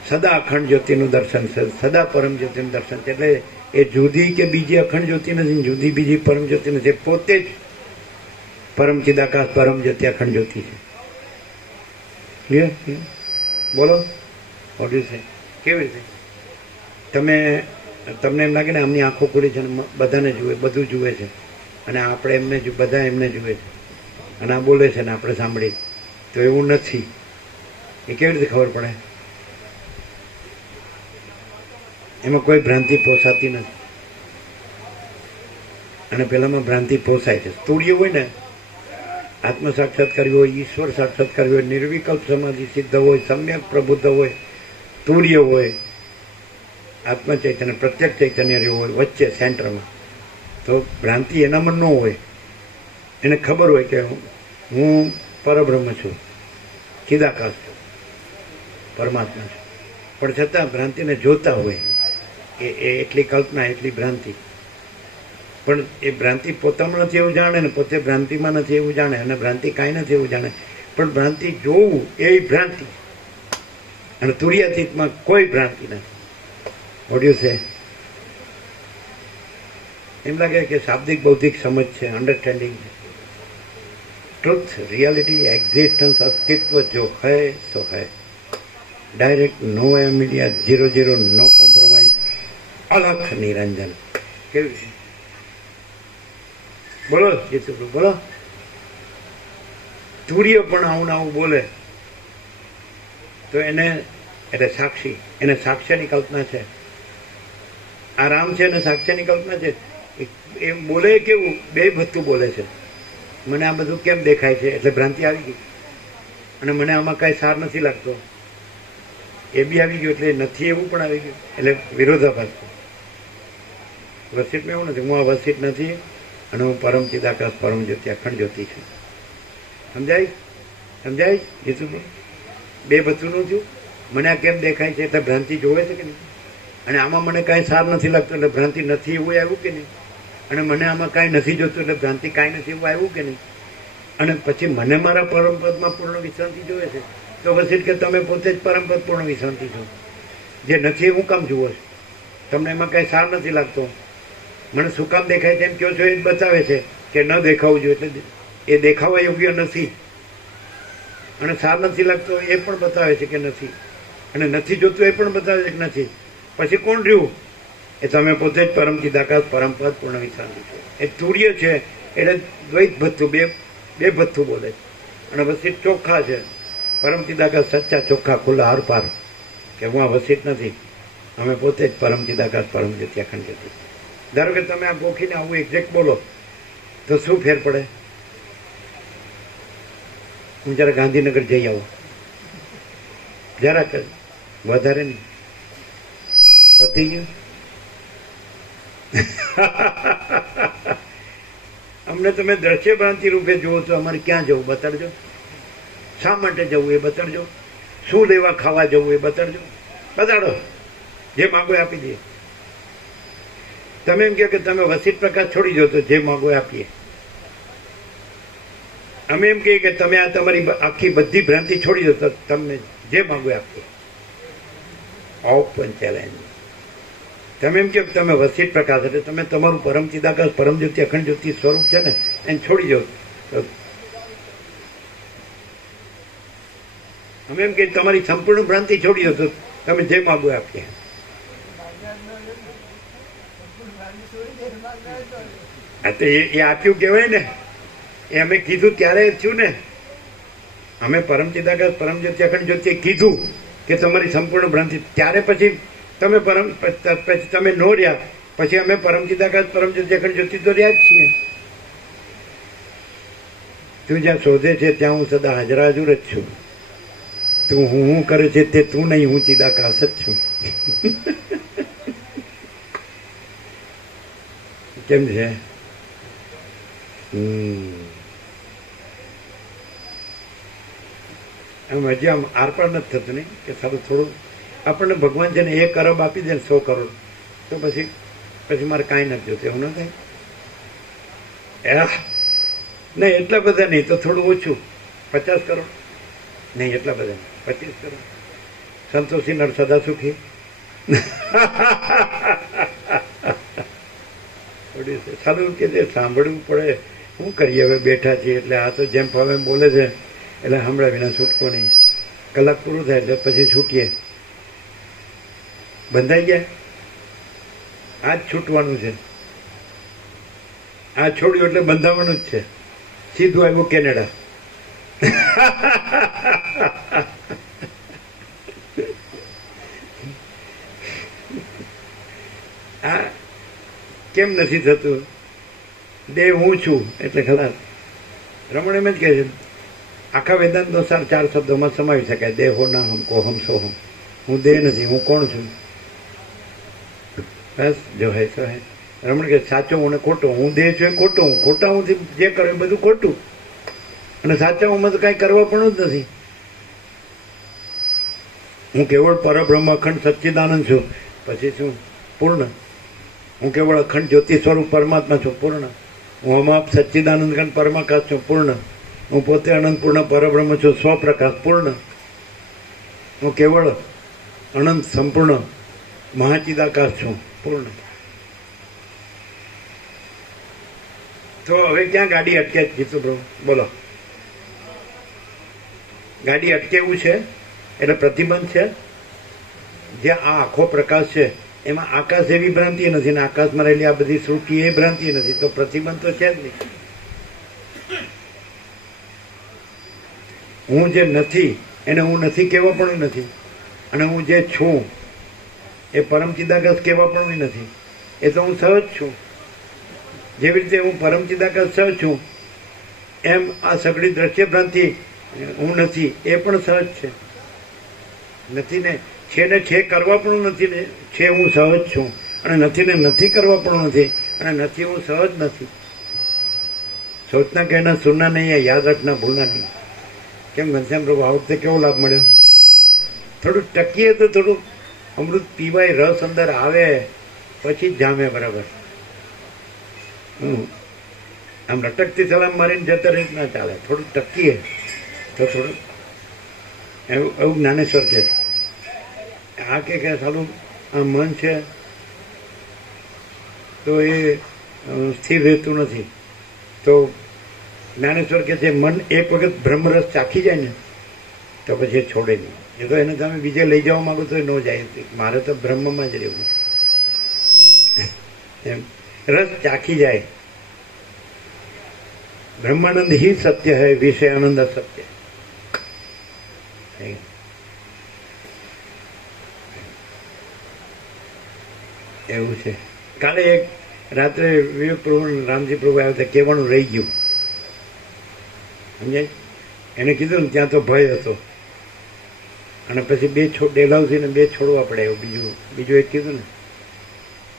સદા અખંડ જ્યોતિનું દર્શન છે, સદા પરમ જ્યોતિનું દર્શન છે. એટલે એ જુદી કે બીજી અખંડ જ્યોતિ નથી, જુદી બીજી પરમ જ્યોતિ નથી, પોતે જ પરમ ચિદાકાશ પરમ જ્યોતિ અખંડ જ્યોતિ છે. ક્લિયર? બોલો ઓડિયું છે કેવી રીતે? તમને એમ લાગે ને આમની આંખો ખુલી છે, બધાને જુએ, બધું જુએ છે, અને આપણે એમને બધા એમને જુએ છે, અને આ બોલે છે ને આપણે સાંભળીએ, તો એવું નથી. એ કેવી રીતે ખબર પડે? એમાં કોઈ ભ્રાંતિ પોસાતી નથી, અને પેલામાં ભ્રાંતિ પોસાય છે. સ્તુર્ય હોય ને, આત્મ સાક્ષાત્કાર હોય, ઈશ્વર સાક્ષાત્કાર હોય, નિર્વિકલ્પ સમાધિ સિદ્ધ હોય, સમ્યક પ્રબુદ્ધ હોય, તુર્ય હોય, આત્મ ચૈતન્ય પ્રત્યેક ચૈતન્ય રહ્યું હોય વચ્ચે સેન્ટરમાં, તો ભ્રાંતિ એનામાં ન હોય. એને ખબર હોય કે હું પરબ્રહ્મ છું, ચિદાકાશ છું, પરમાત્મા છું, પણ છતાં ભ્રાંતિને જોતા હોય. એ એટલી કલ્પના, એટલી ભ્રાંતિ. પણ એ ભ્રાંતિ પોતામાં નથી એવું જાણે ને પોતે ભ્રાંતિમાં નથી એવું જાણે, અને ભ્રાંતિ કાંઈ નથી એવું જાણે. પણ ભ્રાંતિ જોવું એ ભ્રાંતિ, અને તુર્યાતીતમાં કોઈ ભ્રાંતિ નથી. ઓડિયું છે એમ લાગે કે શાબ્દિક બૌદ્ધિક સમજ છે, અન્ડરસ્ટેન્ડિંગ છે. ટ્રુથ, રિયાલિટી, એક્ઝિસ્ટન્સ, અસ્તિત્વ જો હૈ સો હૈ. ડાયરેક્ટ, નો મીડિયા, 0-0, નો કોમ્પ્રોમાઇઝ, અલખ નિરંજન. કેવું છે? બોલો જીતુભાઈ, બોલો. તુર્ય પણ આવું આવું બોલે તો એને એટલે સાક્ષી, એને સાક્ષ્યની કલ્પના છે. આ રામ છે અને સાક્ષ્યની કલ્પના છે. એ બોલે કેવું? બે ભથ્થું બોલે છે. મને આ બધું કેમ દેખાય છે? એટલે ભ્રાંતિ આવી ગઈ, અને મને આમાં કાંઈ સાર નથી લાગતો, એ બી આવી ગયું, એટલે નથી એવું પણ આવી ગયું. એટલે વિરોધાભાસ. વસિતમાં એવું નથી, હું આ વસિત નથી, અને હું પરમ ચિદાકાશ પરમ જ્યોતિ અખંડ જ્યોતિ છું. સમજાય? સમજાય? જીતુભાઈ, બે ભથ્થું થયું. મને આ કેમ દેખાય છે? એટલે ભ્રાંતિ જોવે છે કે નહીં? અને આમાં મને કાંઈ સાર નથી લાગતું, એટલે ભ્રાંતિ નથી એવું આવ્યું કે નહીં? અને મને આમાં કાંઈ નથી જોતું, એટલે ભ્રાંતિ કાંઈ નથી એવું આવ્યું કે નહીં? અને પછી મને મારા પરમપદમાં પૂર્ણ વિશ્રાંતિ જોવે છે, તો વસિત કે તમે પોતે જ પરમપદ પૂર્ણ વિશ્રાંતિ છો. જે નથી હું કામ જુઓ છો? તમને એમાં કાંઈ સાર નથી લાગતો. મને શું કામ દેખાય છે એમ કહો છો, એ જ બતાવે છે કે ન દેખાવું જોઈએ, એટલે એ દેખાવા યોગ્ય નથી. અને સાર નથી લાગતો એ પણ બતાવે છે કે નથી, અને નથી જોતું એ પણ બતાવે છે કે નથી. પછી કોણ રહ્યું? એ તમે પોતે જ પરમ ચિદાકાશ પરમપદ પૂર્ણ વિશ્રાંતિ છો. એ તુર્ય છે, એટલે દ્વૈત ભથ્થું, બે ભથ્થું બોલે છે. અને વસિત ચોખ્ખા છે, પરમ ચિદાકાશ સચ્ચા ચોખ્ખા ખુલ્લા હરપાર, કે હું આ વસિત નથી, અમે પોતે જ પરમ ચિદાકાશ પરમ જ્યોતિ અખંડ જ્યોતિ. ધારો કે તમે આ ગોખીને આવું એક્ઝેક્ટ બોલો તો શું ફેર પડે? હું જરા ગાંધીનગર જઈ આવું, જરાક વધારે નહીં, પતી ગયું. અમને તમે દ્રશ્ય ભ્રાંતિ રૂપે જુઓ તો અમારે ક્યાં જવું બતાડજો, શા માટે જવું એ બતાડજો, શું લેવા ખાવા જવું એ બતાડજો, બતાડો. જે માગો એ આપી દઈએ. તમે એમ કહો કે તમે વસિત પ્રકાશ છોડી દો તો જે માગો એ આપીએ. અમે એમ કહીએ કે તમે આ તમારી આખી બધી ભ્રાંતિ છોડી દો તો તમને જે માગો એ આપીએ. Open challenge. તમે એમ કે તમે વસીત પ્રકાશ એટલે તમે તમારું પરમ ચિદાકાશ પરમ જ્યોતિ અખંડ જ્યોતિ સ્વરૂપ છે ને એને છોડી દો. તો અમે એમ કે તમારી સંપૂર્ણ ભ્રાંતિ છોડી દો તો તમે જે માગો આપીએ. હા તો એ આપ્યું કહેવાય ને, એ અમે કીધું ત્યારે થયું ને. અમે પરમ ચિદાકાશ પરમ જ્યોતિ અખંડ જ્યોતિ કીધું કે તમારી સંપૂર્ણ ભ્રાંતિ, ત્યારે પછી તમે પછી તમે નો રહ્યા, પછી અમે પરમ ચિદાકાશ પરમ જ્યોતિ અખંડ જ્યોતિ તો રહ્યા જ છીએ. તું જ્યાં શોધે છે ત્યાં હું સદા હાજર હાજર જ છું. તું હું કરે છે તે તું નહીં, હું ચિદાકાશ જ છું. કેમ છે? આમ હજી આમ આરપાર નથી થતું નહીં કે સારું થોડું આપણને ભગવાન છે ને 1 અરબ આપી દે ને 100 કરોડ તો પછી મારે કાંઈ નથી જોતું, એવું ન થાય? નહીં એટલા બધા નહીં તો થોડું ઓછું, 50 કરોડ નહીં, એટલા બધા 25 કરોડ. સંતોષી નર સદા સુખી. સારું કે જે સાંભળવું પડે, શું કરીએ હવે બેઠા છીએ એટલે આ તો જેમ ફાવે બોલે છે એટલે હમણાં વિના છૂટકો નહીં. કલાક પૂરું થાય એટલે પછી છૂટીએ. બંધાઈ ગયા, આ જ છૂટવાનું છે. આ છોડ્યું એટલે બંધાવાનું જ છે. સીધું આવ્યું કેનેડા. આ કેમ નથી થતું? દેહ હું છું એટલે ખલાસ. રમણ એમ જ કહે છે આખા વેદાંતનો સાર 4 શબ્દોમાં સમાવી શકાય. દેહો ના હમકો હમ સો હમ. હું દેહ નથી, હું કોણ છું? બસ જો હે તો હે. રમણ કે સાચો હું ને ખોટો. હું દેહ છું એ ખોટો હું. ખોટા હું જે કરે એ બધું ખોટું, અને સાચા હું તો કાંઈ કરવા પણ જ નથી. હું કેવળ પરબ્રહ્મ અખંડ સચ્ચિદાનંદ છું, પછી શું? પૂર્ણ. હું કેવળ અખંડ જ્યોતિ સ્વરૂપ પરમાત્મા છું, પૂર્ણ. હું અમાપ સચ્ચિદાનંદ ખંડ પરમાકાશ છું, પૂર્ણ. હું પોતે અનંત પૂર્ણ પરબ્રહ્મ છું, સ્વપ્રકાશ, પૂર્ણ. હું કેવળ અનંત સંપૂર્ણ મહાચિદાકાશ છું, પૂર્ણ. તો હવે ક્યાં ગાડી અટકે? જીતુભાઈ બોલો. ગાડી અટકેવું છે એટલે પ્રતિબંધ છે. જે આ આખો પ્રકાશ છે એમાં આકાશ એવી ભ્રાંતિ નથી ને આકાશમાં રહેલી આ બધી શ્રુતિ એ ભ્રાંતિ નથી, તો પ્રતિબંધ તો છે જ નહીં. હું જે નથી એને હું નથી કહેવા પણ નથી, અને હું જે છું એ પરમ ચિદાકાશ કહેવા પણ નથી. એ તો હું સહજ છું. જેવી રીતે હું પરમ ચિદાકાશ સહજ છું એમ આ સગળી દ્રશ્ય ભ્રાંતિ હું નથી એ પણ સહજ છે. નથી ને છે ને છે કરવા પણ નથી ને છે હું સહજ છું, અને નથી ને નથી કરવા પણ નથી, અને નથી હું સહજ નથી. સોચના કહેના સુનના નહીં, યાદ રાખના ભૂલના નહીં. કેમ ઘનશ્યામ પ્રભુ આ વખતે કેવો લાભ મળ્યો? થોડું ટકીએ તો થોડું અમૃત પીવાય, રસ અંદર આવે પછી જ જામે બરાબર. આમ લટકતી સલામ મારીને જતા રહી ના ચાલે. થોડું ટકીએ તો થોડું એવું જ્ઞાનેશ્વર છે. આ કે સાલું આ મન છે તો એ સ્થિર રહેતું નથી. તો જ્ઞાનેશ્વર કે છે મન એક વખત બ્રહ્મરસ ચાખી જાય ને તો પછી એ છોડે નહીં. એ તો એને તમે બીજે લઈ જવા માંગો તો એ ન જાય. મારે તો બ્રહ્મમાં જ રહેવું એમ. રસ ચાખી જાય. બ્રહ્માનંદ ही सत्य है, विषय आनंद असत्य. એવું છે. કાલે એક રાત્રે વિવેક પ્રભુ રામજી પ્રભુ આવ્યા હતા, કહેવાનું રહી ગયું. સમજાય? એને કીધું ને ત્યાં તો ભય હતો, અને પછી 2 ડેલાવથી ને 2 છોડવા પડે એવું બીજું એક કીધું ને,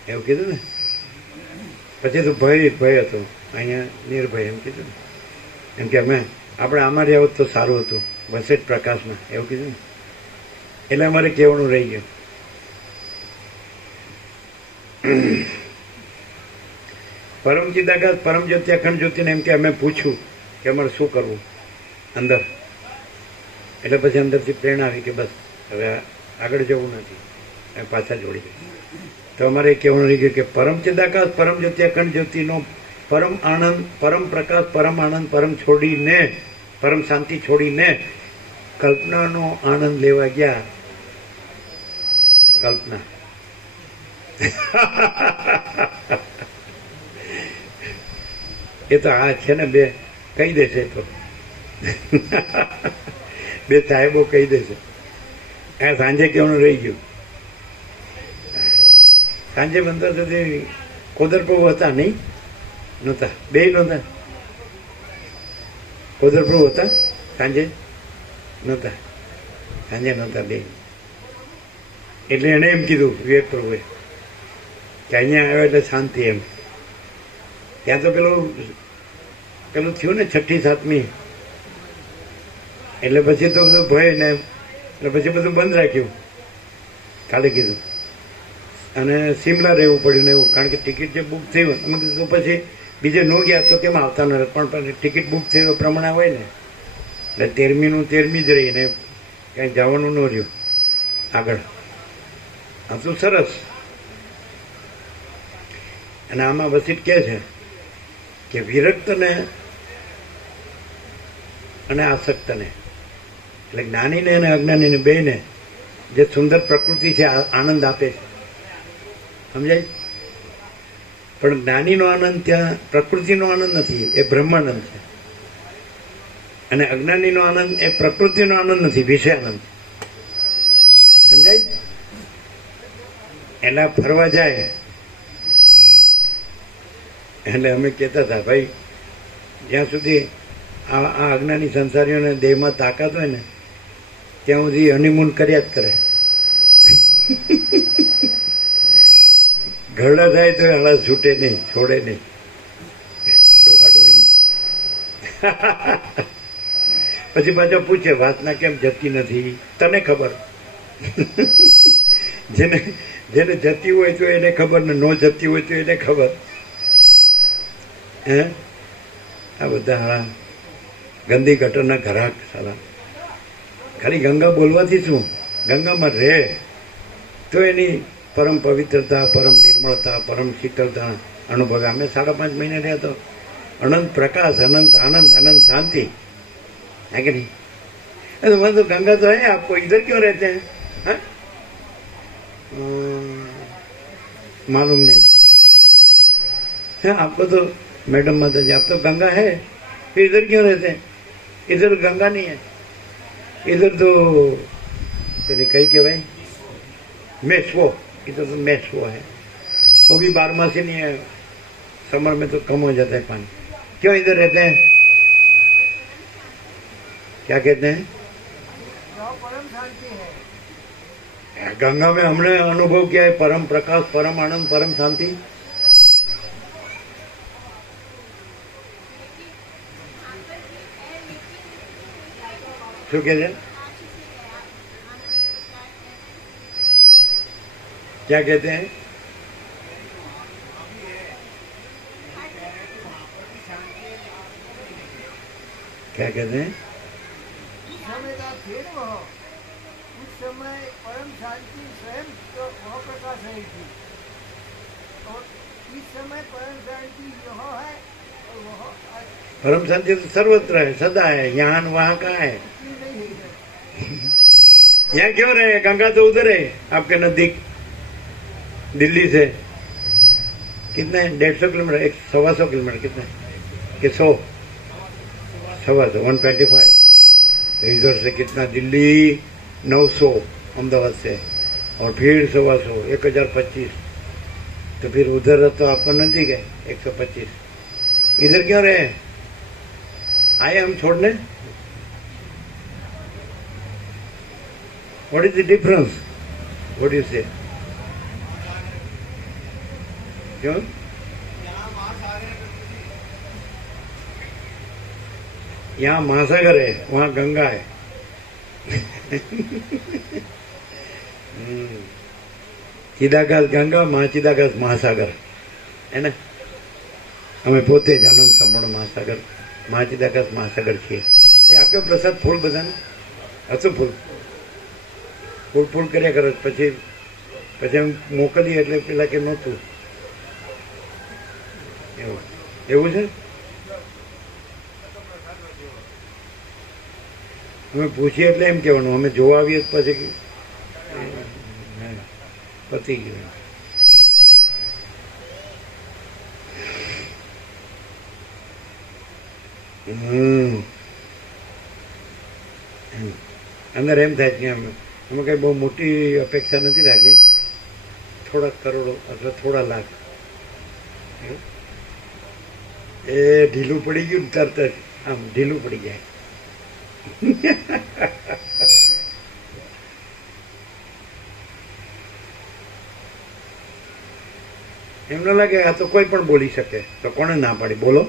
એવું કીધું ને. પછી તો ભય હતો, અહીંયા નિર્ભય એમ કીધું ને. એમ કે આપણે આમાં રહ્યા હોત તો સારું હતું, વસેટ પ્રકાશમાં, એવું કીધું ને. એટલે અમારે કહેવાનું રહી ગયું. પરમ ચિદાકાશ પરમ જ્યોતિ અખંડ જ્યોતિને એમ કે અમે પૂછ્યું કે અમારે શું કરવું અંદર. એટલે પછી અંદરથી પ્રેરણા આવી કે બસ હવે આગળ જવું નથી. એ પાછા જોડી દે. તો અમારે કહેવાનું રહી ગયું કે પરમ ચિદાકાશ પરમ જ્યોતિ અખંડ જ્યોતિનો પરમ આનંદ પરમ પ્રકાશ પરમ આનંદ પરમ છોડીને પરમ શાંતિ છોડીને કલ્પનાનો આનંદ લેવા ગયા. કલ્પના એ તો આ છે ને બે કહી દેશે. તો બે સાહેબો કહી દેશે. આ સાંજે કહેવાનું રહી ગયું. સાંજે બનતા સુધી કોદરપ્રભુ હતા નહીં? નહોતા? બે નહોતા? કોદરપ્રભુ હતા સાંજે? નહોતા? સાંજે નહોતા બે. એટલે એણે એમ કીધું વિવેક પ્રભુએ કે અહીંયા આવ્યા એટલે શાંતિ એમ. ત્યાં તો પેલું થયું ને 6ઠી 7મી, એટલે પછી તો બધું ભય ને એટલે પછી બધું બંધ રાખ્યું. કાલે કીધું અને સિમલા રહેવું પડ્યું ને એવું, કારણ કે ટિકિટ જે બુક થયું અમે કીધું પછી બીજે ન ગયા તો કેમ આવતા ન પણ ટિકિટ બુક થયું પ્રમાણે હોય ને એટલે 13મીનું 13મી જ રહીને ક્યાંય જવાનું ન રહ્યું આગળ. આ તો સરસ. અને આમાં વસીટ કહે છે કે વિરક્તને અને આસક્તને એટલે જ્ઞાનીને અને અજ્ઞાનીને બેને જે સુંદર પ્રકૃતિ છે આનંદ આપે છે, સમજાય? પણ જ્ઞાનીનો આનંદ ત્યાં પ્રકૃતિનો આનંદ નથી, એ બ્રહ્માનંદ છે. અને અજ્ઞાનીનો આનંદ એ પ્રકૃતિનો આનંદ નથી, વિષયાનંદ. સમજાય? એના ફરવા જાય એટલે અમે કહેતા હતા ભાઈ જ્યાં સુધી આ અજ્ઞાની સંસારીઓને દેહમાં તાકાત હોય ને ત્યાં સુધી હનીમૂન કર્યા જ કરે. ઘરડા થાય તો હળા છૂટે નહીં, છોડે નહીં. ડોહી પછી પાછા પૂછે વાસના કેમ જતી નથી? તને ખબર. જેને જતી હોય તો એને ખબર ને ન જતી હોય તો એને ખબર. હે આ બધા હારા ગંદી ગટરના ઘરાક સારા. ખાલી ગંગા બોલવાથી શું? ગંગામાં રહે તો એની પરમ પવિત્રતા, પરમ નિર્મળતા, પરમ શીતળતા અનુભવે. અમે 5.5 મહિને રહ્યા તો અનંત પ્રકાશ, અનંત આનંદ, અનંત शांति है कि नहीं? तो मैं तो गंगा तो है आपको, इधर क्यों रहते हैं? हाँ? मालूम नहीं है आपको तो मैडम माता जी, आप तो गंगा है, फिर इधर क्यों रहते हैं? इधर गंगा नहीं है, इधर तो पहले कही के भाई मेसवो, इधर तो मेसवो है, वो भी 12 नहीं है, समर में तो कम हो जाता है पानी. क्यों इधर रहते हैं? क्या कहते हैं? परम शांति है. गंगा में हमने अनुभव किया है परम प्रकाश, परम आनंद, परम शांति. શું કહે છે? क्या कहते हैं? क्या कहते हैं? समय का थे न वह, उस समय परम शांति स्वयं तो वह प्रकाश रही थी, और इस समय परम शांति यह है और वह परम शांति तो सर्वत्र है, सदा है. यहाँ वहाँ कहाँ है? नहीं है. यहाँ क्यों रहे? गंगा तो उधर है आपके नजदीक, दिल्ली से कितने? 150 किलोमीटर, 125 किलोमीटर, कितने कि 100 125. तो इधर से कितना? दिल्ली 900, अहमदाबाद से, और फिर 125, 1025. तो फिर उधर तो आपको नजदीक है 125. इधर क्यों रहे? आए हम छोड़ने? What is the difference? What do you say? क्यों? यहाँ महासागर है, वहाँ गंगा है. ચિદાકાશ ગંગા, મહાચિદાકાશ મહાસાગર, હે ને? અમે પોતે જ આનંદ સંપૂર્ણ મહાસાગર, મહાચિદાકાશ મહાસાગર છીએ. એ આપ્યો પ્રસાદ ફૂલ બધાને હતું. ફૂલ કર્યા કરો પછી પછી એમ મોકલીએ એટલે પેલા કે નહોતું. એવું એવું છે. અમે પૂછીએ એટલે એમ કહેવાનું, અમે જોવા આવીએ પછી પતી ગયું. અંદર એમ થાય કે અમે કઈ બહુ મોટી અપેક્ષા નથી રાખી, થોડા કરોડો અથવા થોડા લાખ. એ ઢીલું પડી ગયું તરત જ આમ ઢીલું પડી જાય. એમ ન લાગે આ તો કોઈ પણ બોલી શકે, તો કોને ના પાડી? બોલો,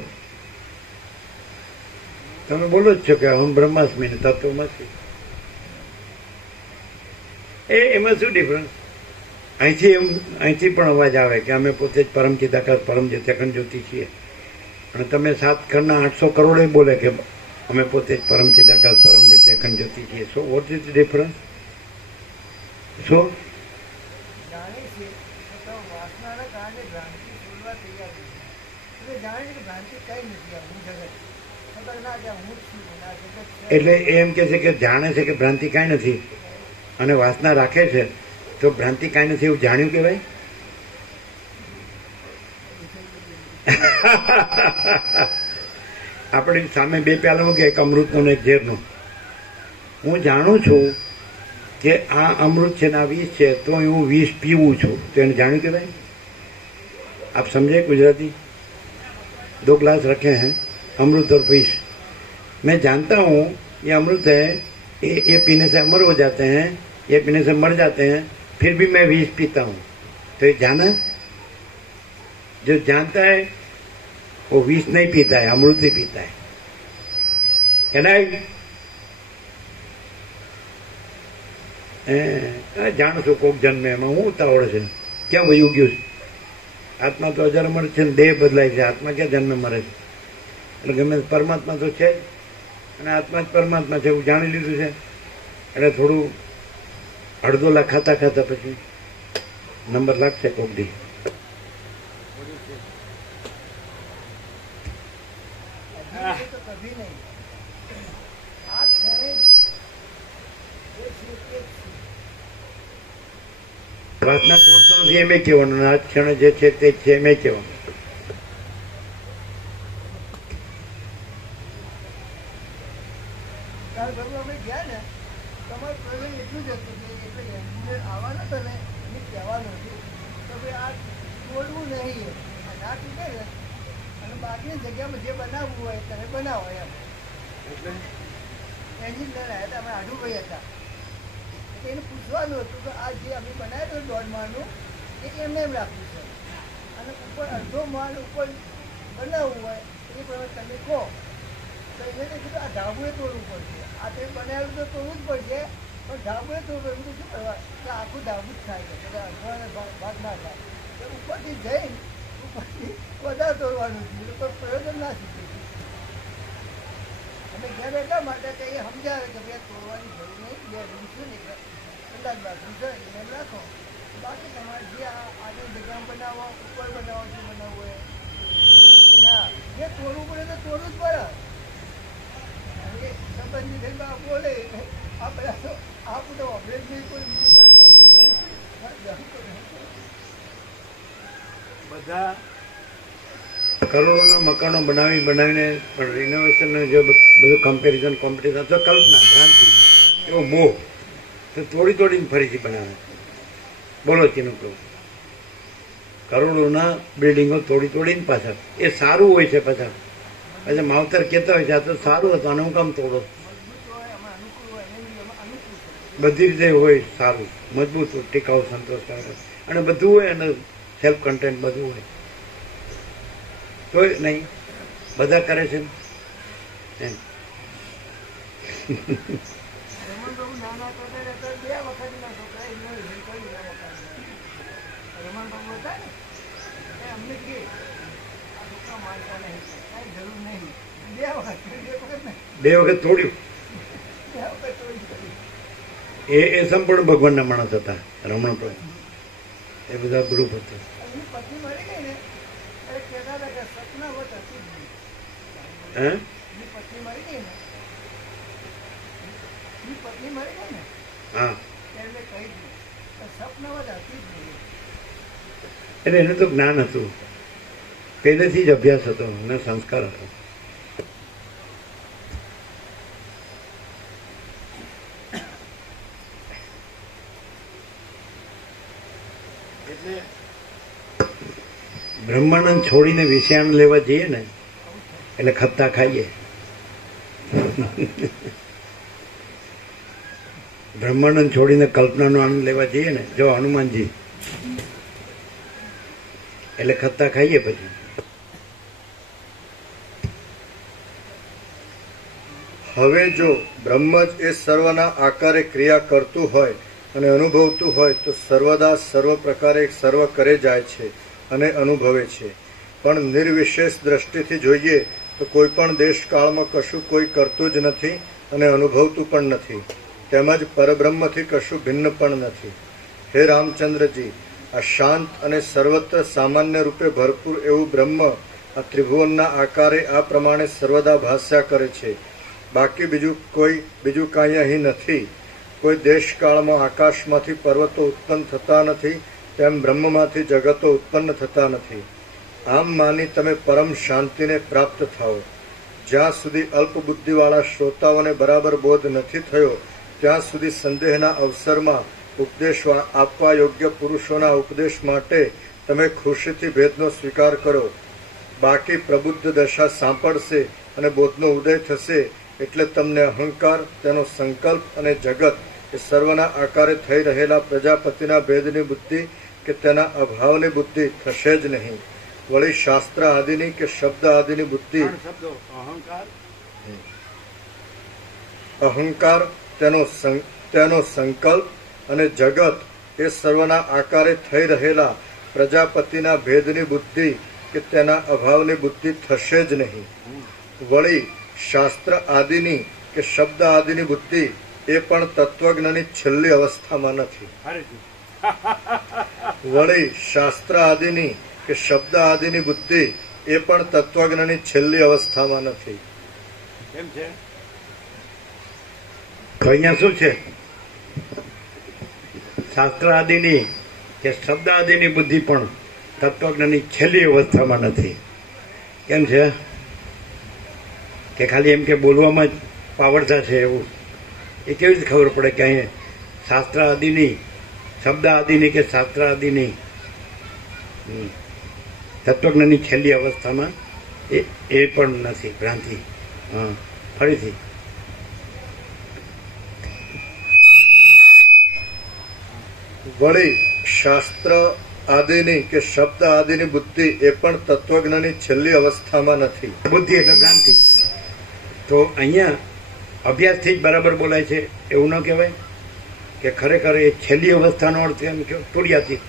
તમે બોલો જ છો કે હમ બ્રહ્માસ્મિ ને તત્વમસી. એમાં શું ડિફરન્સ? અહીંથી પણ અવાજ આવે કે અમે પોતે જ પરમ ચિદાકાશ પરમ જ્યોતિ અખંડ જ્યોતિ છીએ, અને તમે 7 ખંડના 800 કરોડે બોલે કે અમે પોતે જ પરમ ચિદાકાશ પરમ જ્યોતિ અખંડ જ્યોતિ છીએ. So what is the difference? So જાણે છે તો વાસનાના કારણે ભ્રાંતિ છોડવા તૈયાર નથી. એટલે જાણે કે ભ્રાંતિ કઈ નથી, આ હું જગત ખબર ના કે હું જ છું આ જગત છે. એટલે એમ કે છે કે જાણે છે કે ભ્રાંતિ કાંઈ નથી, અને વાસના રાખે છે તો ભ્રાંતિ કાંઈ નથી એવું જાણ્યું કે ભાઈ? આપણી સામે 2 પ્યાલા મૂકે, એક અમૃતનો ને એક ઝેરનો. હું જાણું છું કે આ અમૃત છે ને આ વિષ છે, તો હું વિષ પીવું છું, તો એને જાણ્યું કે ભાઈ? આપ समझे गुजराती? 2 ग्लास रखे हैं अमृत और विष. मैं जानता हूँ ये अमृत है, ये पीने से अमर हो जाते हैं, ये पीने से मर जाते हैं, फिर भी मैं विष पीता हूँ. तो ये जाना? जो जानता है वो विष नहीं पीता है, अमृत ही पीता है. જાણું છું કોક જન્મે, એમાં હું ઉતાવળ છે, ક્યાં વયું ગયું છે? આત્મા તો અજર અમર છે, દેહ બદલાય છે, આત્મા ક્યાં જન્મે મરે છે? એટલે ગમે પરમાત્મા તો છે જ, અને આત્મા જ પરમાત્મા છે એવું જાણી લીધું છે. એટલે થોડું અડધોલા ખાતા ખાતા પછી નંબર લાગશે કોક દી. અભિનય તો કભી નહીં. આ ક્ષણે જે છે તે જ છે. વાસના છોડતો નથી એમ કહેવાનું, આ ક્ષણે જે છે તે જ છે એમ કહેવાનું. કારણ કે અમે ગયા ને તમારું પ્રયોજન એટલું જ હતું કે એટલે એમને આવવાનો હતો ને એને કહેવાનું હતું તો ભાઈ આ તોડવું નહીં એમ. આ ના તૂટે ને અને બાકીની જગ્યામાં જે બનાવવું હોય તમે બનાવો એમ. એન્જિનિયર આવ્યા હતા, અમે આઢુભાઈ હતા, એટલે એને પૂછવાનું હતું કે આ જે અમે બનાવ્યું હતું 1.5 માળનું એ એમને એમ રાખવું છે, અને ઉપર અડધો માળ ઉપર બનાવવું હોય એ પ્રમાણે તમે કહો. તો એને કીધું આ ઢાબુએ તોડવું પડશે, આ તે બનાવેલું તો તોડવું જ પડશે, પણ ઢાબુએ તોડવું એમ શું કરવા? તો આખું ઢાબુ જ થાય છે, એટલે અડધો ભાગ ના થાય. તો ઉપરથી જઈને ઉપરથી વધારે તોડવાનું છે, એટલે કોઈ પ્રયોજન ના શીખે. અમે ઘેર એટલા માટે કે એ સમજાવે કે ભાઈ તોડવાની જરૂર નહીં, 2 રૂમ છે ને કદાચ બાથરૂમ છે એને એમ રાખો, બાકી તમારે જે આગળ જગ્યામાં બનાવો, ઉપર બનાવો, શું બનાવવું હોય ના, જે તોડવું પડે તો તોડવું જ પડે. એ સંબંધી થઈ બોલે આ બધા તો આ બધો અભેદ નહીં, કોઈ બીજું બધા કરોડોના મકાનો બનાવીને પણ રિનોવેશનનું જે બધું કમ્પેરિઝન કોમ્પિટિશન તો કલ્પના ભ્રાંતિ એવો મોહ તો તોડીને ફરીથી બનાવે. બોલો ચીનું કહું, કરોડોના બિલ્ડિંગો તોડીને પાછળ એ સારું હોય છે, પાછા પછી માવતર કહેતા હોય છે આ તો સારું હતું અને હું કામ તોડો? બધી રીતે હોય સારું, મજબૂત, ટીકાઉ, સંતોષકારક અને બધું હોય, અને સેલ્ફ કન્ટેન્ટ બધું હોય, તોય નહીં બધા કરે છે એમ. રમણબાબુ નાના હતા 2 વખતના છોકરા ઇન્વેસ્ટ કરી રમણબાબુ હતા ને એ અમને કે આ છોકરા માનતા નહીં, કાંઈ જરૂર નહીં. 2 વખત નહીં, 2 વખત તોડ્યું. 2 વખત તોડી કરી. એ સંપૂર્ણ ભગવાનના માણસ હતા રમણ પ્રભુ. એ બધા ગ્રુપ હતું. એની પત્ની મરી ગઈ ને એટલે કહેતા હતા કે સપના વત હતી જ નહીં. હે એની પત્ની મરી ગઈ ને હા એટલે કહી દીધું કે સપના વત હતી જ નહીં. એટલે એનું તો જ્ઞાન હતું, પહેલેથી જ અભ્યાસ હતો અને સંસ્કાર હતો. એટલે બ્રહ્માંડ છોડીને વિષયાન લેવા જઈએ ને એટલે ખત્તા ખાઈએ. બ્રહ્માંડ છોડીને કલ્પનાનો આનંદ લેવા જઈએ ને, જો હનુમાનજી, એટલે ખત્તા ખાઈએ પછી. હવે જો બ્રહ્મ જ એ સર્વના આકારે ક્રિયા કરતું હોય અને અનુભવતું હોય તો સર્વદા સર્વ પ્રકારે સર્વ કરે જાય છે અને અનુભવે છે. પણ નિર્વિશેષ દ્રષ્ટિથી જોઈએ તો કોઈ પણ દેશકાળમાં કશું કોઈ કરતું જ નથી અને અનુભવતું પણ નથી, તેમજ પરબ્રહ્મથી કશું ભિન્ન પણ નથી. હે રામચંદ્રજી, આ શાંત અને સર્વત્ર સામાન્ય રૂપે ભરપૂર એવું બ્રહ્મ આ ત્રિભુવનના આકારે આ પ્રમાણે સર્વદા ભાસ્યા કરે છે. બાકી બીજું કાંઈ અહીં નથી. કોઈ દેશકાળમાં આકાશમાંથી પર્વતો ઉત્પન્ન થતા નથી, તેમ બ્રહ્મમાંથી જગતો ઉત્પન્ન થતા નથી. આમ માની તમે પરમ શાંતિને પ્રાપ્ત થાઓ. જ્યાં સુધી અલ્પબુદ્ધિવાળા શ્રોતાઓને બરાબર બોધ નથી થયો ત્યાં સુધી સંદેહના અવસરમાં ઉપદેશ આપવા યોગ્ય પુરુષોના ઉપદેશ માટે તમે ખુશીથી ભેદનો સ્વીકાર કરો. બાકી પ્રબુદ્ધ દશા સાંપડશે અને બોધનો ઉદય થશે એટલે તમને અહંકાર, તેનો સંકલ્પ અને જગત એ સર્વના આકારે થઈ રહેલા પ્રજાપતિના ભેદની બુદ્ધિ કે તેના અભાવની બુદ્ધિ થશે જ નહીં. વળી શાસ્ત્ર આદિની કે શબ્દ આદિની બુદ્ધિ, શબ્દો અહંકાર, અહંકાર, તેનો સંકલ્પ અને જગત એ સર્વના આકારે થઈ રહેલા પ્રજાપતિના ભેદની બુદ્ધિ કે તેના અભાવની બુદ્ધિ થશે જ નહીં. વળી શાસ્ત્ર આદિની કે શબ્દ આદિની બુદ્ધિ એ પણ તત્વજ્ઞની છેલ્લી અવસ્થામાં નથી. ફરીથી વળી શાસ્ત્ર આદિની કે શબ્દ આદિની બુદ્ધિ એ પણ તત્વજ્ઞની છેલ્લી અવસ્થામાં નથી. કેમ છે? તો અહીંયા શું છે? શાસ્ત્ર આદિની કે શબ્દ આદિની બુદ્ધિ પણ તત્વજ્ઞની છેલ્લી અવસ્થામાં નથી. કેમ છે? કે ખાલી એમ કે બોલવામાં જ પાવડતા છે એવું એ કેવી રીતે ખબર પડે કે અહીંયા શાસ્ત્ર આદિની, શબ્દ આદિની કે શાસ્ત્ર આદિની તત્વજ્ઞની છેલ્લી અવસ્થામાં એ પણ નથી. ભ્રાંતિ. હા, ફરીથી વળી શાસ્ત્ર આદિની કે શબ્દ આદિની બુદ્ધિ એ પણ તત્વજ્ઞની છેલ્લી અવસ્થામાં નથી. બુદ્ધિ એટલે ભ્રાંતિ. તો અહીંયા અભ્યાસથી જ બરાબર બોલાય છે એવું ન કહેવાય કે ખરેખર એ છેલ્લી અવસ્થાનો અર્થ એમ કે તુર્યાતી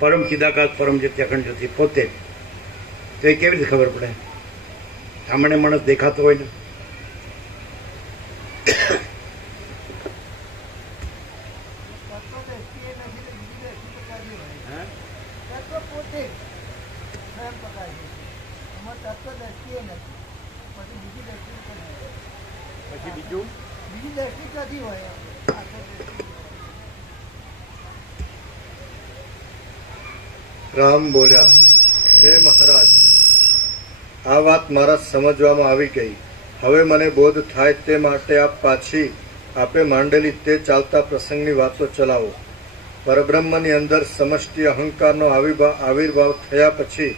પરમ ચિદાકાશ પરમ જ્યોતિ અખંડ જ્યોતિ પોતે જ. તો એ કેવી રીતે ખબર પડે? સામાન્ય માણસ દેખાતો હોય ને. તત્વ દ્રષ્ટિએ નથી તો બીજી દ્રષ્ટિ પ્રકારની હોય. હે? તત્વ પોતે જ સ્વયં પ્રકાશી છે. એમાં તત્વ દ્રષ્ટિએ નથી. પછી બીજી દ્રષ્ટિ પણ હોય. પછી બીજું બીજી દ્રષ્ટિ ક્યાંથી હોય? આખો દ્રષ્ટિ રામ બોલ્યા, હે મહારાજ, આ વાત મારા સમજવામાં આવી ગઈ. હવે મને બોધ થાય તે માટે આપ પાછી આપે માંડેલી તે ચાલતા પ્રસંગની વાતો ચલાવો. પરબ્રહ્મની અંદર સમષ્ટિ અહંકારનો આવિર્ભાવ થયા પછી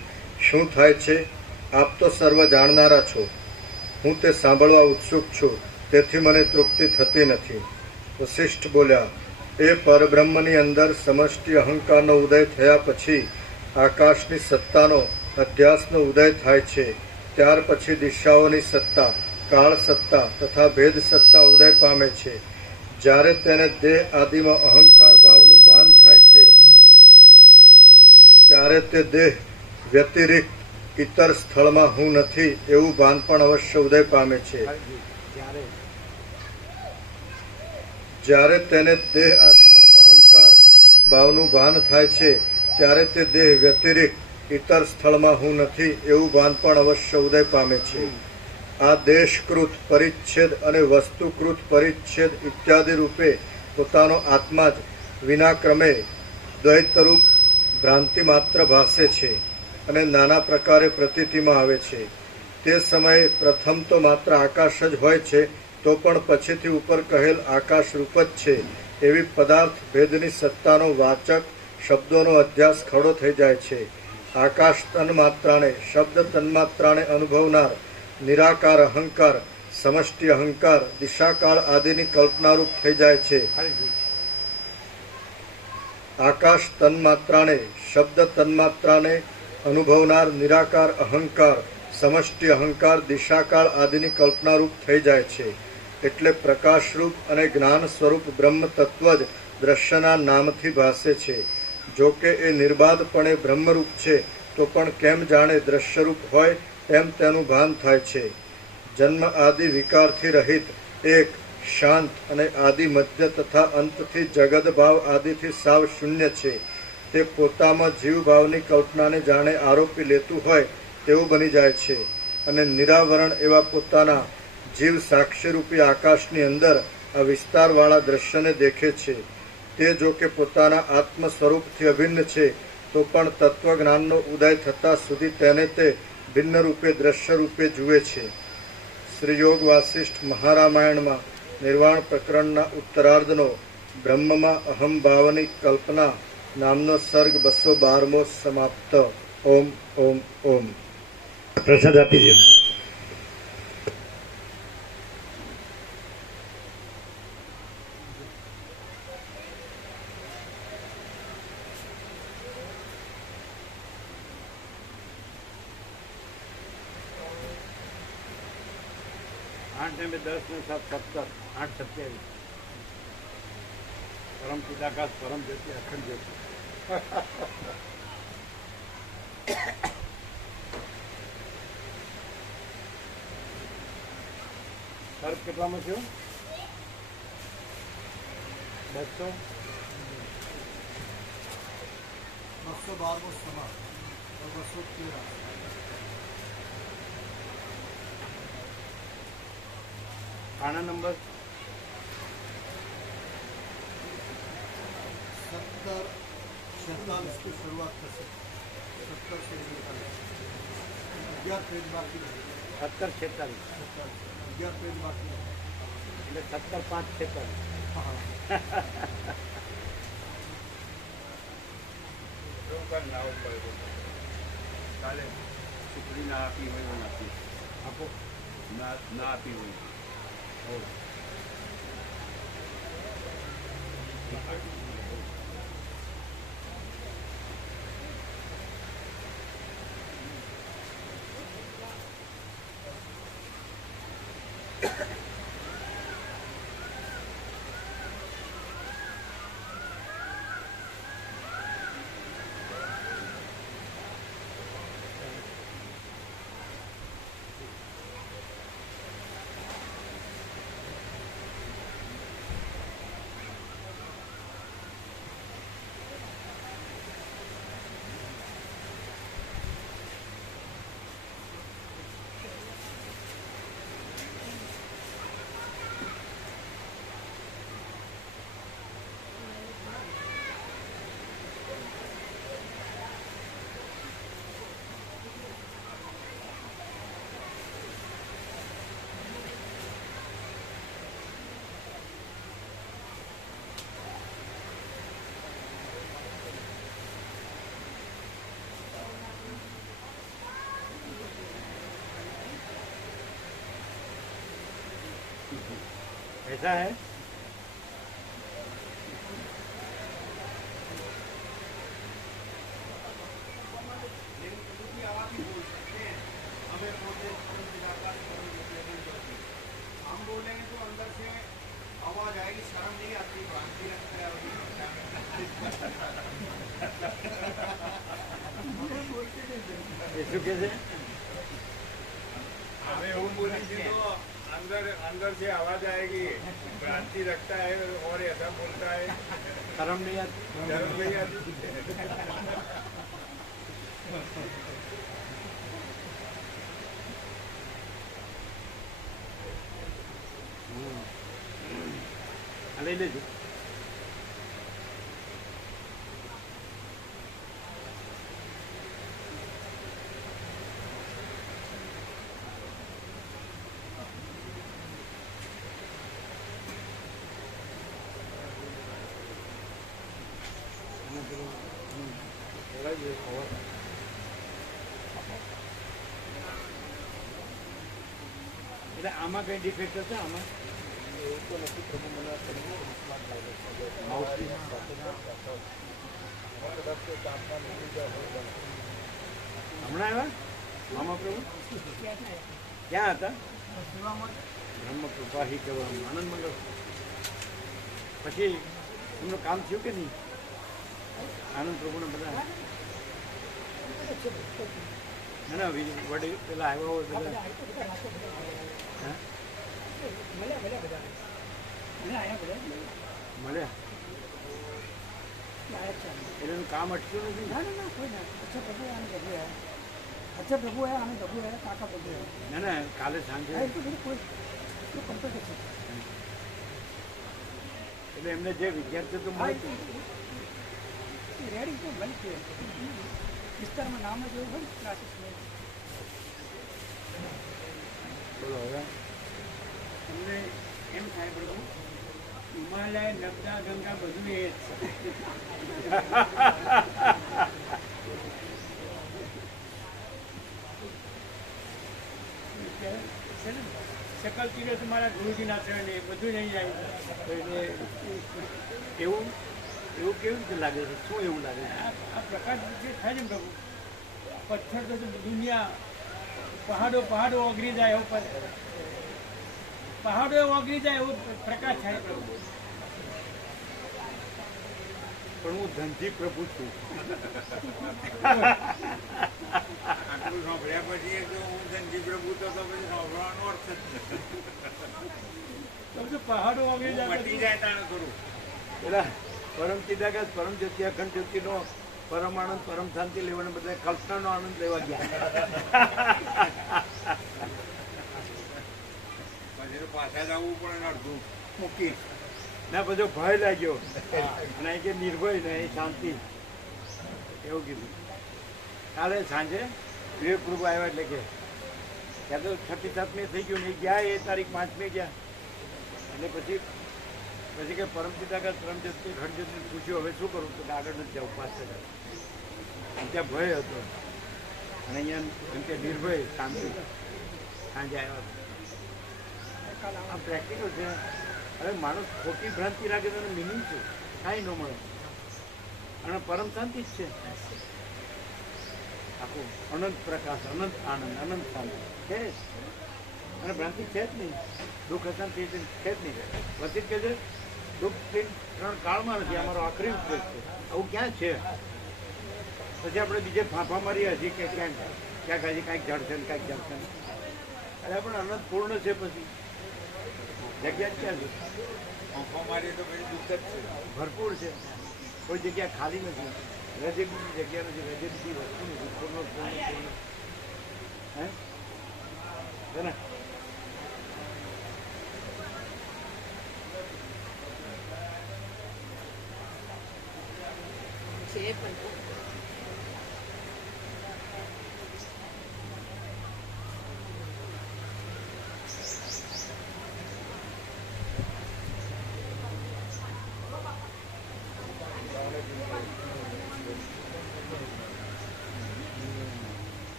શું થાય છે આપ તો સર્વ જાણનારા છો. હું તે સાંભળવા ઉત્સુક છું, તેથી મને તૃપ્તિ થતી નથી. વશિષ્ઠ બોલ્યા, એ પરબ્રહ્મની અંદર સમષ્ટિ અહંકારનો ઉદય થયા પછી આકાશની સત્તાનો અધ્યાસનો ઉદય થાય છે. ત્યાર પછી દિશાઓની સત્તા, કાળ સત્તા તથા ભેદ સત્તા ઉદય પામે છે. જ્યારે તેને દેહ આદિમાં અહંકાર ભાવનું ભાન થાય છે ત્યારે તે દેહ વ્યતિરિક્ત ઇતર સ્થળમાં હું નથી એવું ભાન પણ અવશ્ય ઉદય પામે છે. ફરીથી ત્યારે જ્યારે તેને દેહ આદિમાં અહંકાર ભાવનું ભાન થાય છે ત્યારે તે દેહ વ્યતિરિક્ત ઇતર સ્થળમાં હું નથી એવું ભાન પણ અવશ્ય ઉદય પામે છે. આ દેશકૃત પરિચ્છેદ અને વસ્તુકૃત પરિચ્છેદ ઇત્યાદિ રૂપે પોતાનો આત્મા જ વિનાક્રમે દ્વૈતરૂપ ભ્રાંતિ માત્ર ભાસે છે અને નાના પ્રકારે પ્રતીતિમાં આવે છે. તે સમયે પ્રથમ તો માત્ર આકાશ જ હોય છે, તો પણ પછીથી ઉપર કહેલ આકાશ રૂપ જ છે એવી પદાર્થ ભેદની સત્તાનો વાચક શબ્દોનો અધ્યાસ ખડો થઈ જાય છે. આકાશ તન્માત્રાને શબ્દ તન્માત્રાને અનુભવનાર નિરાકાર અહંકાર સમષ્ટિ અહંકાર દિશાકાળ આદિની કલ્પનારૂપ થઈ જાય છે. આકાશ તન્માત્રાને શબ્દ તન્માત્રાને અનુભવનાર નિરાકાર અહંકાર સમષ્ટિ અહંકાર દિશાકાળ આદિની કલ્પનારૂપ થઈ જાય છે. એટલે પ્રકાશરૂપ અને જ્ઞાન સ્વરૂપ બ્રહ્મ તત્વ જ દ્રશ્યના નામથી ભાસે છે. જો કે એ નિર્બાધપણે બ્રહ્મરૂપ છે, તો પણ કેમ જાણે દ્રશ્યરૂપ હોય તેમ તેનું ભાન થાય છે. જન્મ આદિ વિકારથી રહિત એક શાંત અને આદિ મધ્ય તથા અંતથી જગદ ભાવ આદિથી સાવ શૂન્ય છે. તે પોતામાં જીવ ભાવની કલ્પનાને જાણે આરોપી લેતું હોય તેવું બની જાય છે અને નિરાવરણ એવા પોતાના જીવ સાક્ષીરૂપી આકાશની અંદર આ વિસ્તારવાળા દ્રશ્યને દેખે છે. તે જો કે પોતાના આત્મ સ્વરૂપથી અભિન્ન છે, તો પણ તત્વજ્ઞાનનો ઉદય થતા સુધી તેને તે ભિન્ન રૂપે દ્રશ્ય રૂપે જુએ છે. શ્રી યોગ વાસિષ્ઠ મહારામાયણમાં નિર્વાણ પ્રકરણના ઉત્તરાર્ધનો બ્રહ્મમાં અહમ ભાવની કલ્પના નામનો સર્ગ 212મો સમાપ્ત. ઓમ ઓમ ઓમ. પ્રસાદ આપી દો. આઠ ને 10 ને 7 17 8 27 પરમ પિતાકાશ પરમ જ્યોતિ અખંડ જ્યોતિ. સર્પ કેટલામાં થયો? 200 212મો સમાપ્ત. 213 ખાના નંબર 1746 થી શરૂઆત થશે. 1746 11 પેજ બાકી. 1746 11 પેજ બાકી. એટલે 17 5 46. હા કાલે સુખડી ના આપી હોય એવું આપી આપો, ના આપી હોય. ऐसा है. हम बोलेंगे तो अंदर से आवाज आएगी, शर्म नहीं आती, भ्रांति लगता है. ऐसे कैसे? हमें हम बोलेंगे तो अंदर अंदर से आवाज आएगी, भ्रांति रखता है और ऐसा बोलता है, શરમ નહીં આતી? शर्म नहीं आती। આ લઈ લેજો. એટલે આમાં કઈ ડિફેક્ટ હશે આમાં? એવું તો નથી પ્રભુ, મને ઉસ્માત લાગે છે. કદાચ તો તાપમાન ઉતરી જાય હોય બને. હમણાં આવ્યા મામા પ્રભુ? ક્યાં હતા? બ્રહ્મ કૃપાહી કહેવા આનંદ મંડળ. પછી એમનું કામ થયું કે નહીં? આનંદ પ્રભુને બધા ના ના વડી પેલા આવ્યા હોય બધા હા? મળ્યા એટલે એનું કામ અટક્યું નથી? अच्छा प्रभु है, हमें प्रभु है, काका प्रभु है। ના ના કાલે સાંજે तो फिर कोई कंप्यूटर છે. એટલે એમને જે વિદ્યાર્થીઓ તો મળે છે રેડી તો બની છે. વિસ્તારમાં નામ જ એવું હોય ક્લાસીસમાં. બોલો હવે તમને એમ થાય પ્રભુ, હિમાલય, નર્મદા, ગંગા બધું એ જ છે. સકલ તીરથ મારા ગુરુજીના ચરણે એ બધું નહીં જાય. એટલે એવું એવું કેવી રીતે લાગે છે? શું એવું લાગે છે? આ પ્રકાશ જે થાય છે ને પ્રભુ, પથ્થર તો દુનિયા પહાડો પહાડો ઓગળી જાય એવો પહાડો ઓગળી જાય એવો પ્રકાશ થાય પ્રભુ. પણ હું ધનજી પ્રભુ છું. આટલું સાંભળ્યા પછી જો હું ધનજી પ્રભુ તો પછી સાંભળવાનો અર્થ જ નથી. તો બધું પહાડો ઓગળી હું જાય મટી પછી. જાય તાણે કરું. પેલા પરમ ચિદાકાશ પરમ જ્યોતિ અખંડ જ્યોતિનો પરમ આનંદ પરમ શાંતિ લેવાને બદલે કલ્પનાનો આનંદ લેવા ગયા. પછી તો પાછા જ આવવું પડે ને અડધું મૂકી. ના બધો ભય લાગ્યો અને અહીં કે નિર્ભય ને એ શાંતિ એવું કીધું. કાલે સાંજે વિવેક પ્રભુ આવ્યા એટલે કે ત્યાં તો 37મી થઈ ગયું ને એ ગયા એ તારીખ 5મી ગયા એટલે પછી કે પરમ ચિદાકાશ પરમ જ્યોતિ અખંડ જ્યોતિને પૂછ્યું હવે શું કરું? તો કે આગળ નથી જવું, પાછળ જાવ. અને ત્યાં ભય હતો અને અહીંયા એમ કે નિર્ભય શાંતિ. સાંજે આવ્યા આ પ્રેક્ટિકલ છે. હવે માણસ ખોટી ભ્રાંતિ રાખે તો મિનિંગ છે કાંઈ ન મળે. અને પરમ શાંતિ જ છે આખું અનંત પ્રકાશ, અનંત આનંદ, અનંત શાંતિ છે જ. અને ભ્રાંતિ છે જ નહીં. દુઃખ અશાંતિ છે જ નહીં. પછી કહે છે દુઃખ 3 કાળમાં નથી, અમારો આખરી ઉપદેશ છે. આવું ક્યાં છે? પછી આપણે બીજે ફાંફા મારીએ હજી કે ક્યાંક હજી કાંઈક જડશે ને કાંઈક જડશે ને. અરે પણ અનંત પૂર્ણ છે. પછી જગ્યા જ ક્યાં છે? આંખો મારીએ તો પછી દુઃખ જ છે. ભરપૂર છે. કોઈ જગ્યા ખાલી નથી. રજે બીજી જગ્યા નથી. રજે બીજી વસ્તુ નથી. પૂર્ણ પૂર્ણ પૂર્ણ હે છે ને? છે પણ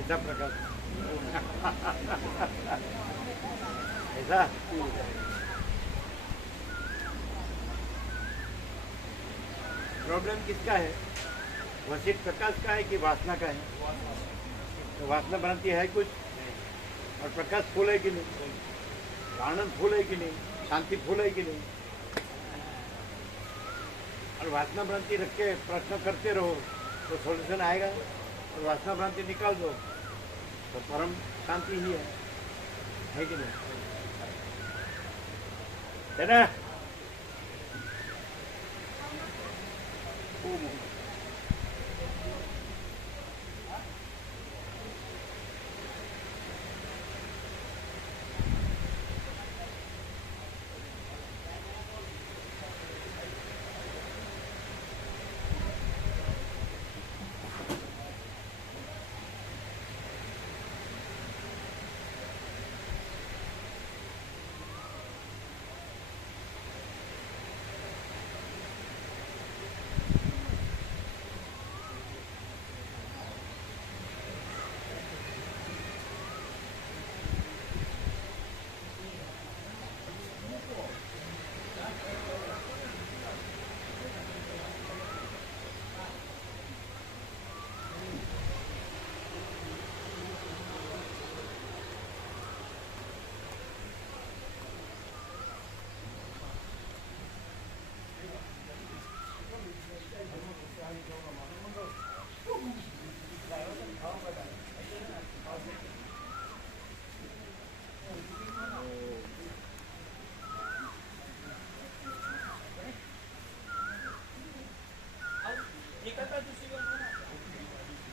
ऐसा प्रकार ऐसा प्रॉब्लम किसका है? वसित प्रकाश का है कि वासना का है? तो वासना भ्रांति है कुछ, और प्रकाश फूल है कि नहीं, आनंद फूल है कि नहीं, शांति फूल है कि नहीं। और वासना भ्रांति रख के प्रश्न करते रहो तो सॉल्यूशन आएगा, और वासना भ्रांति निकाल दो तो परम शांति ही है कि नहीं? है ना?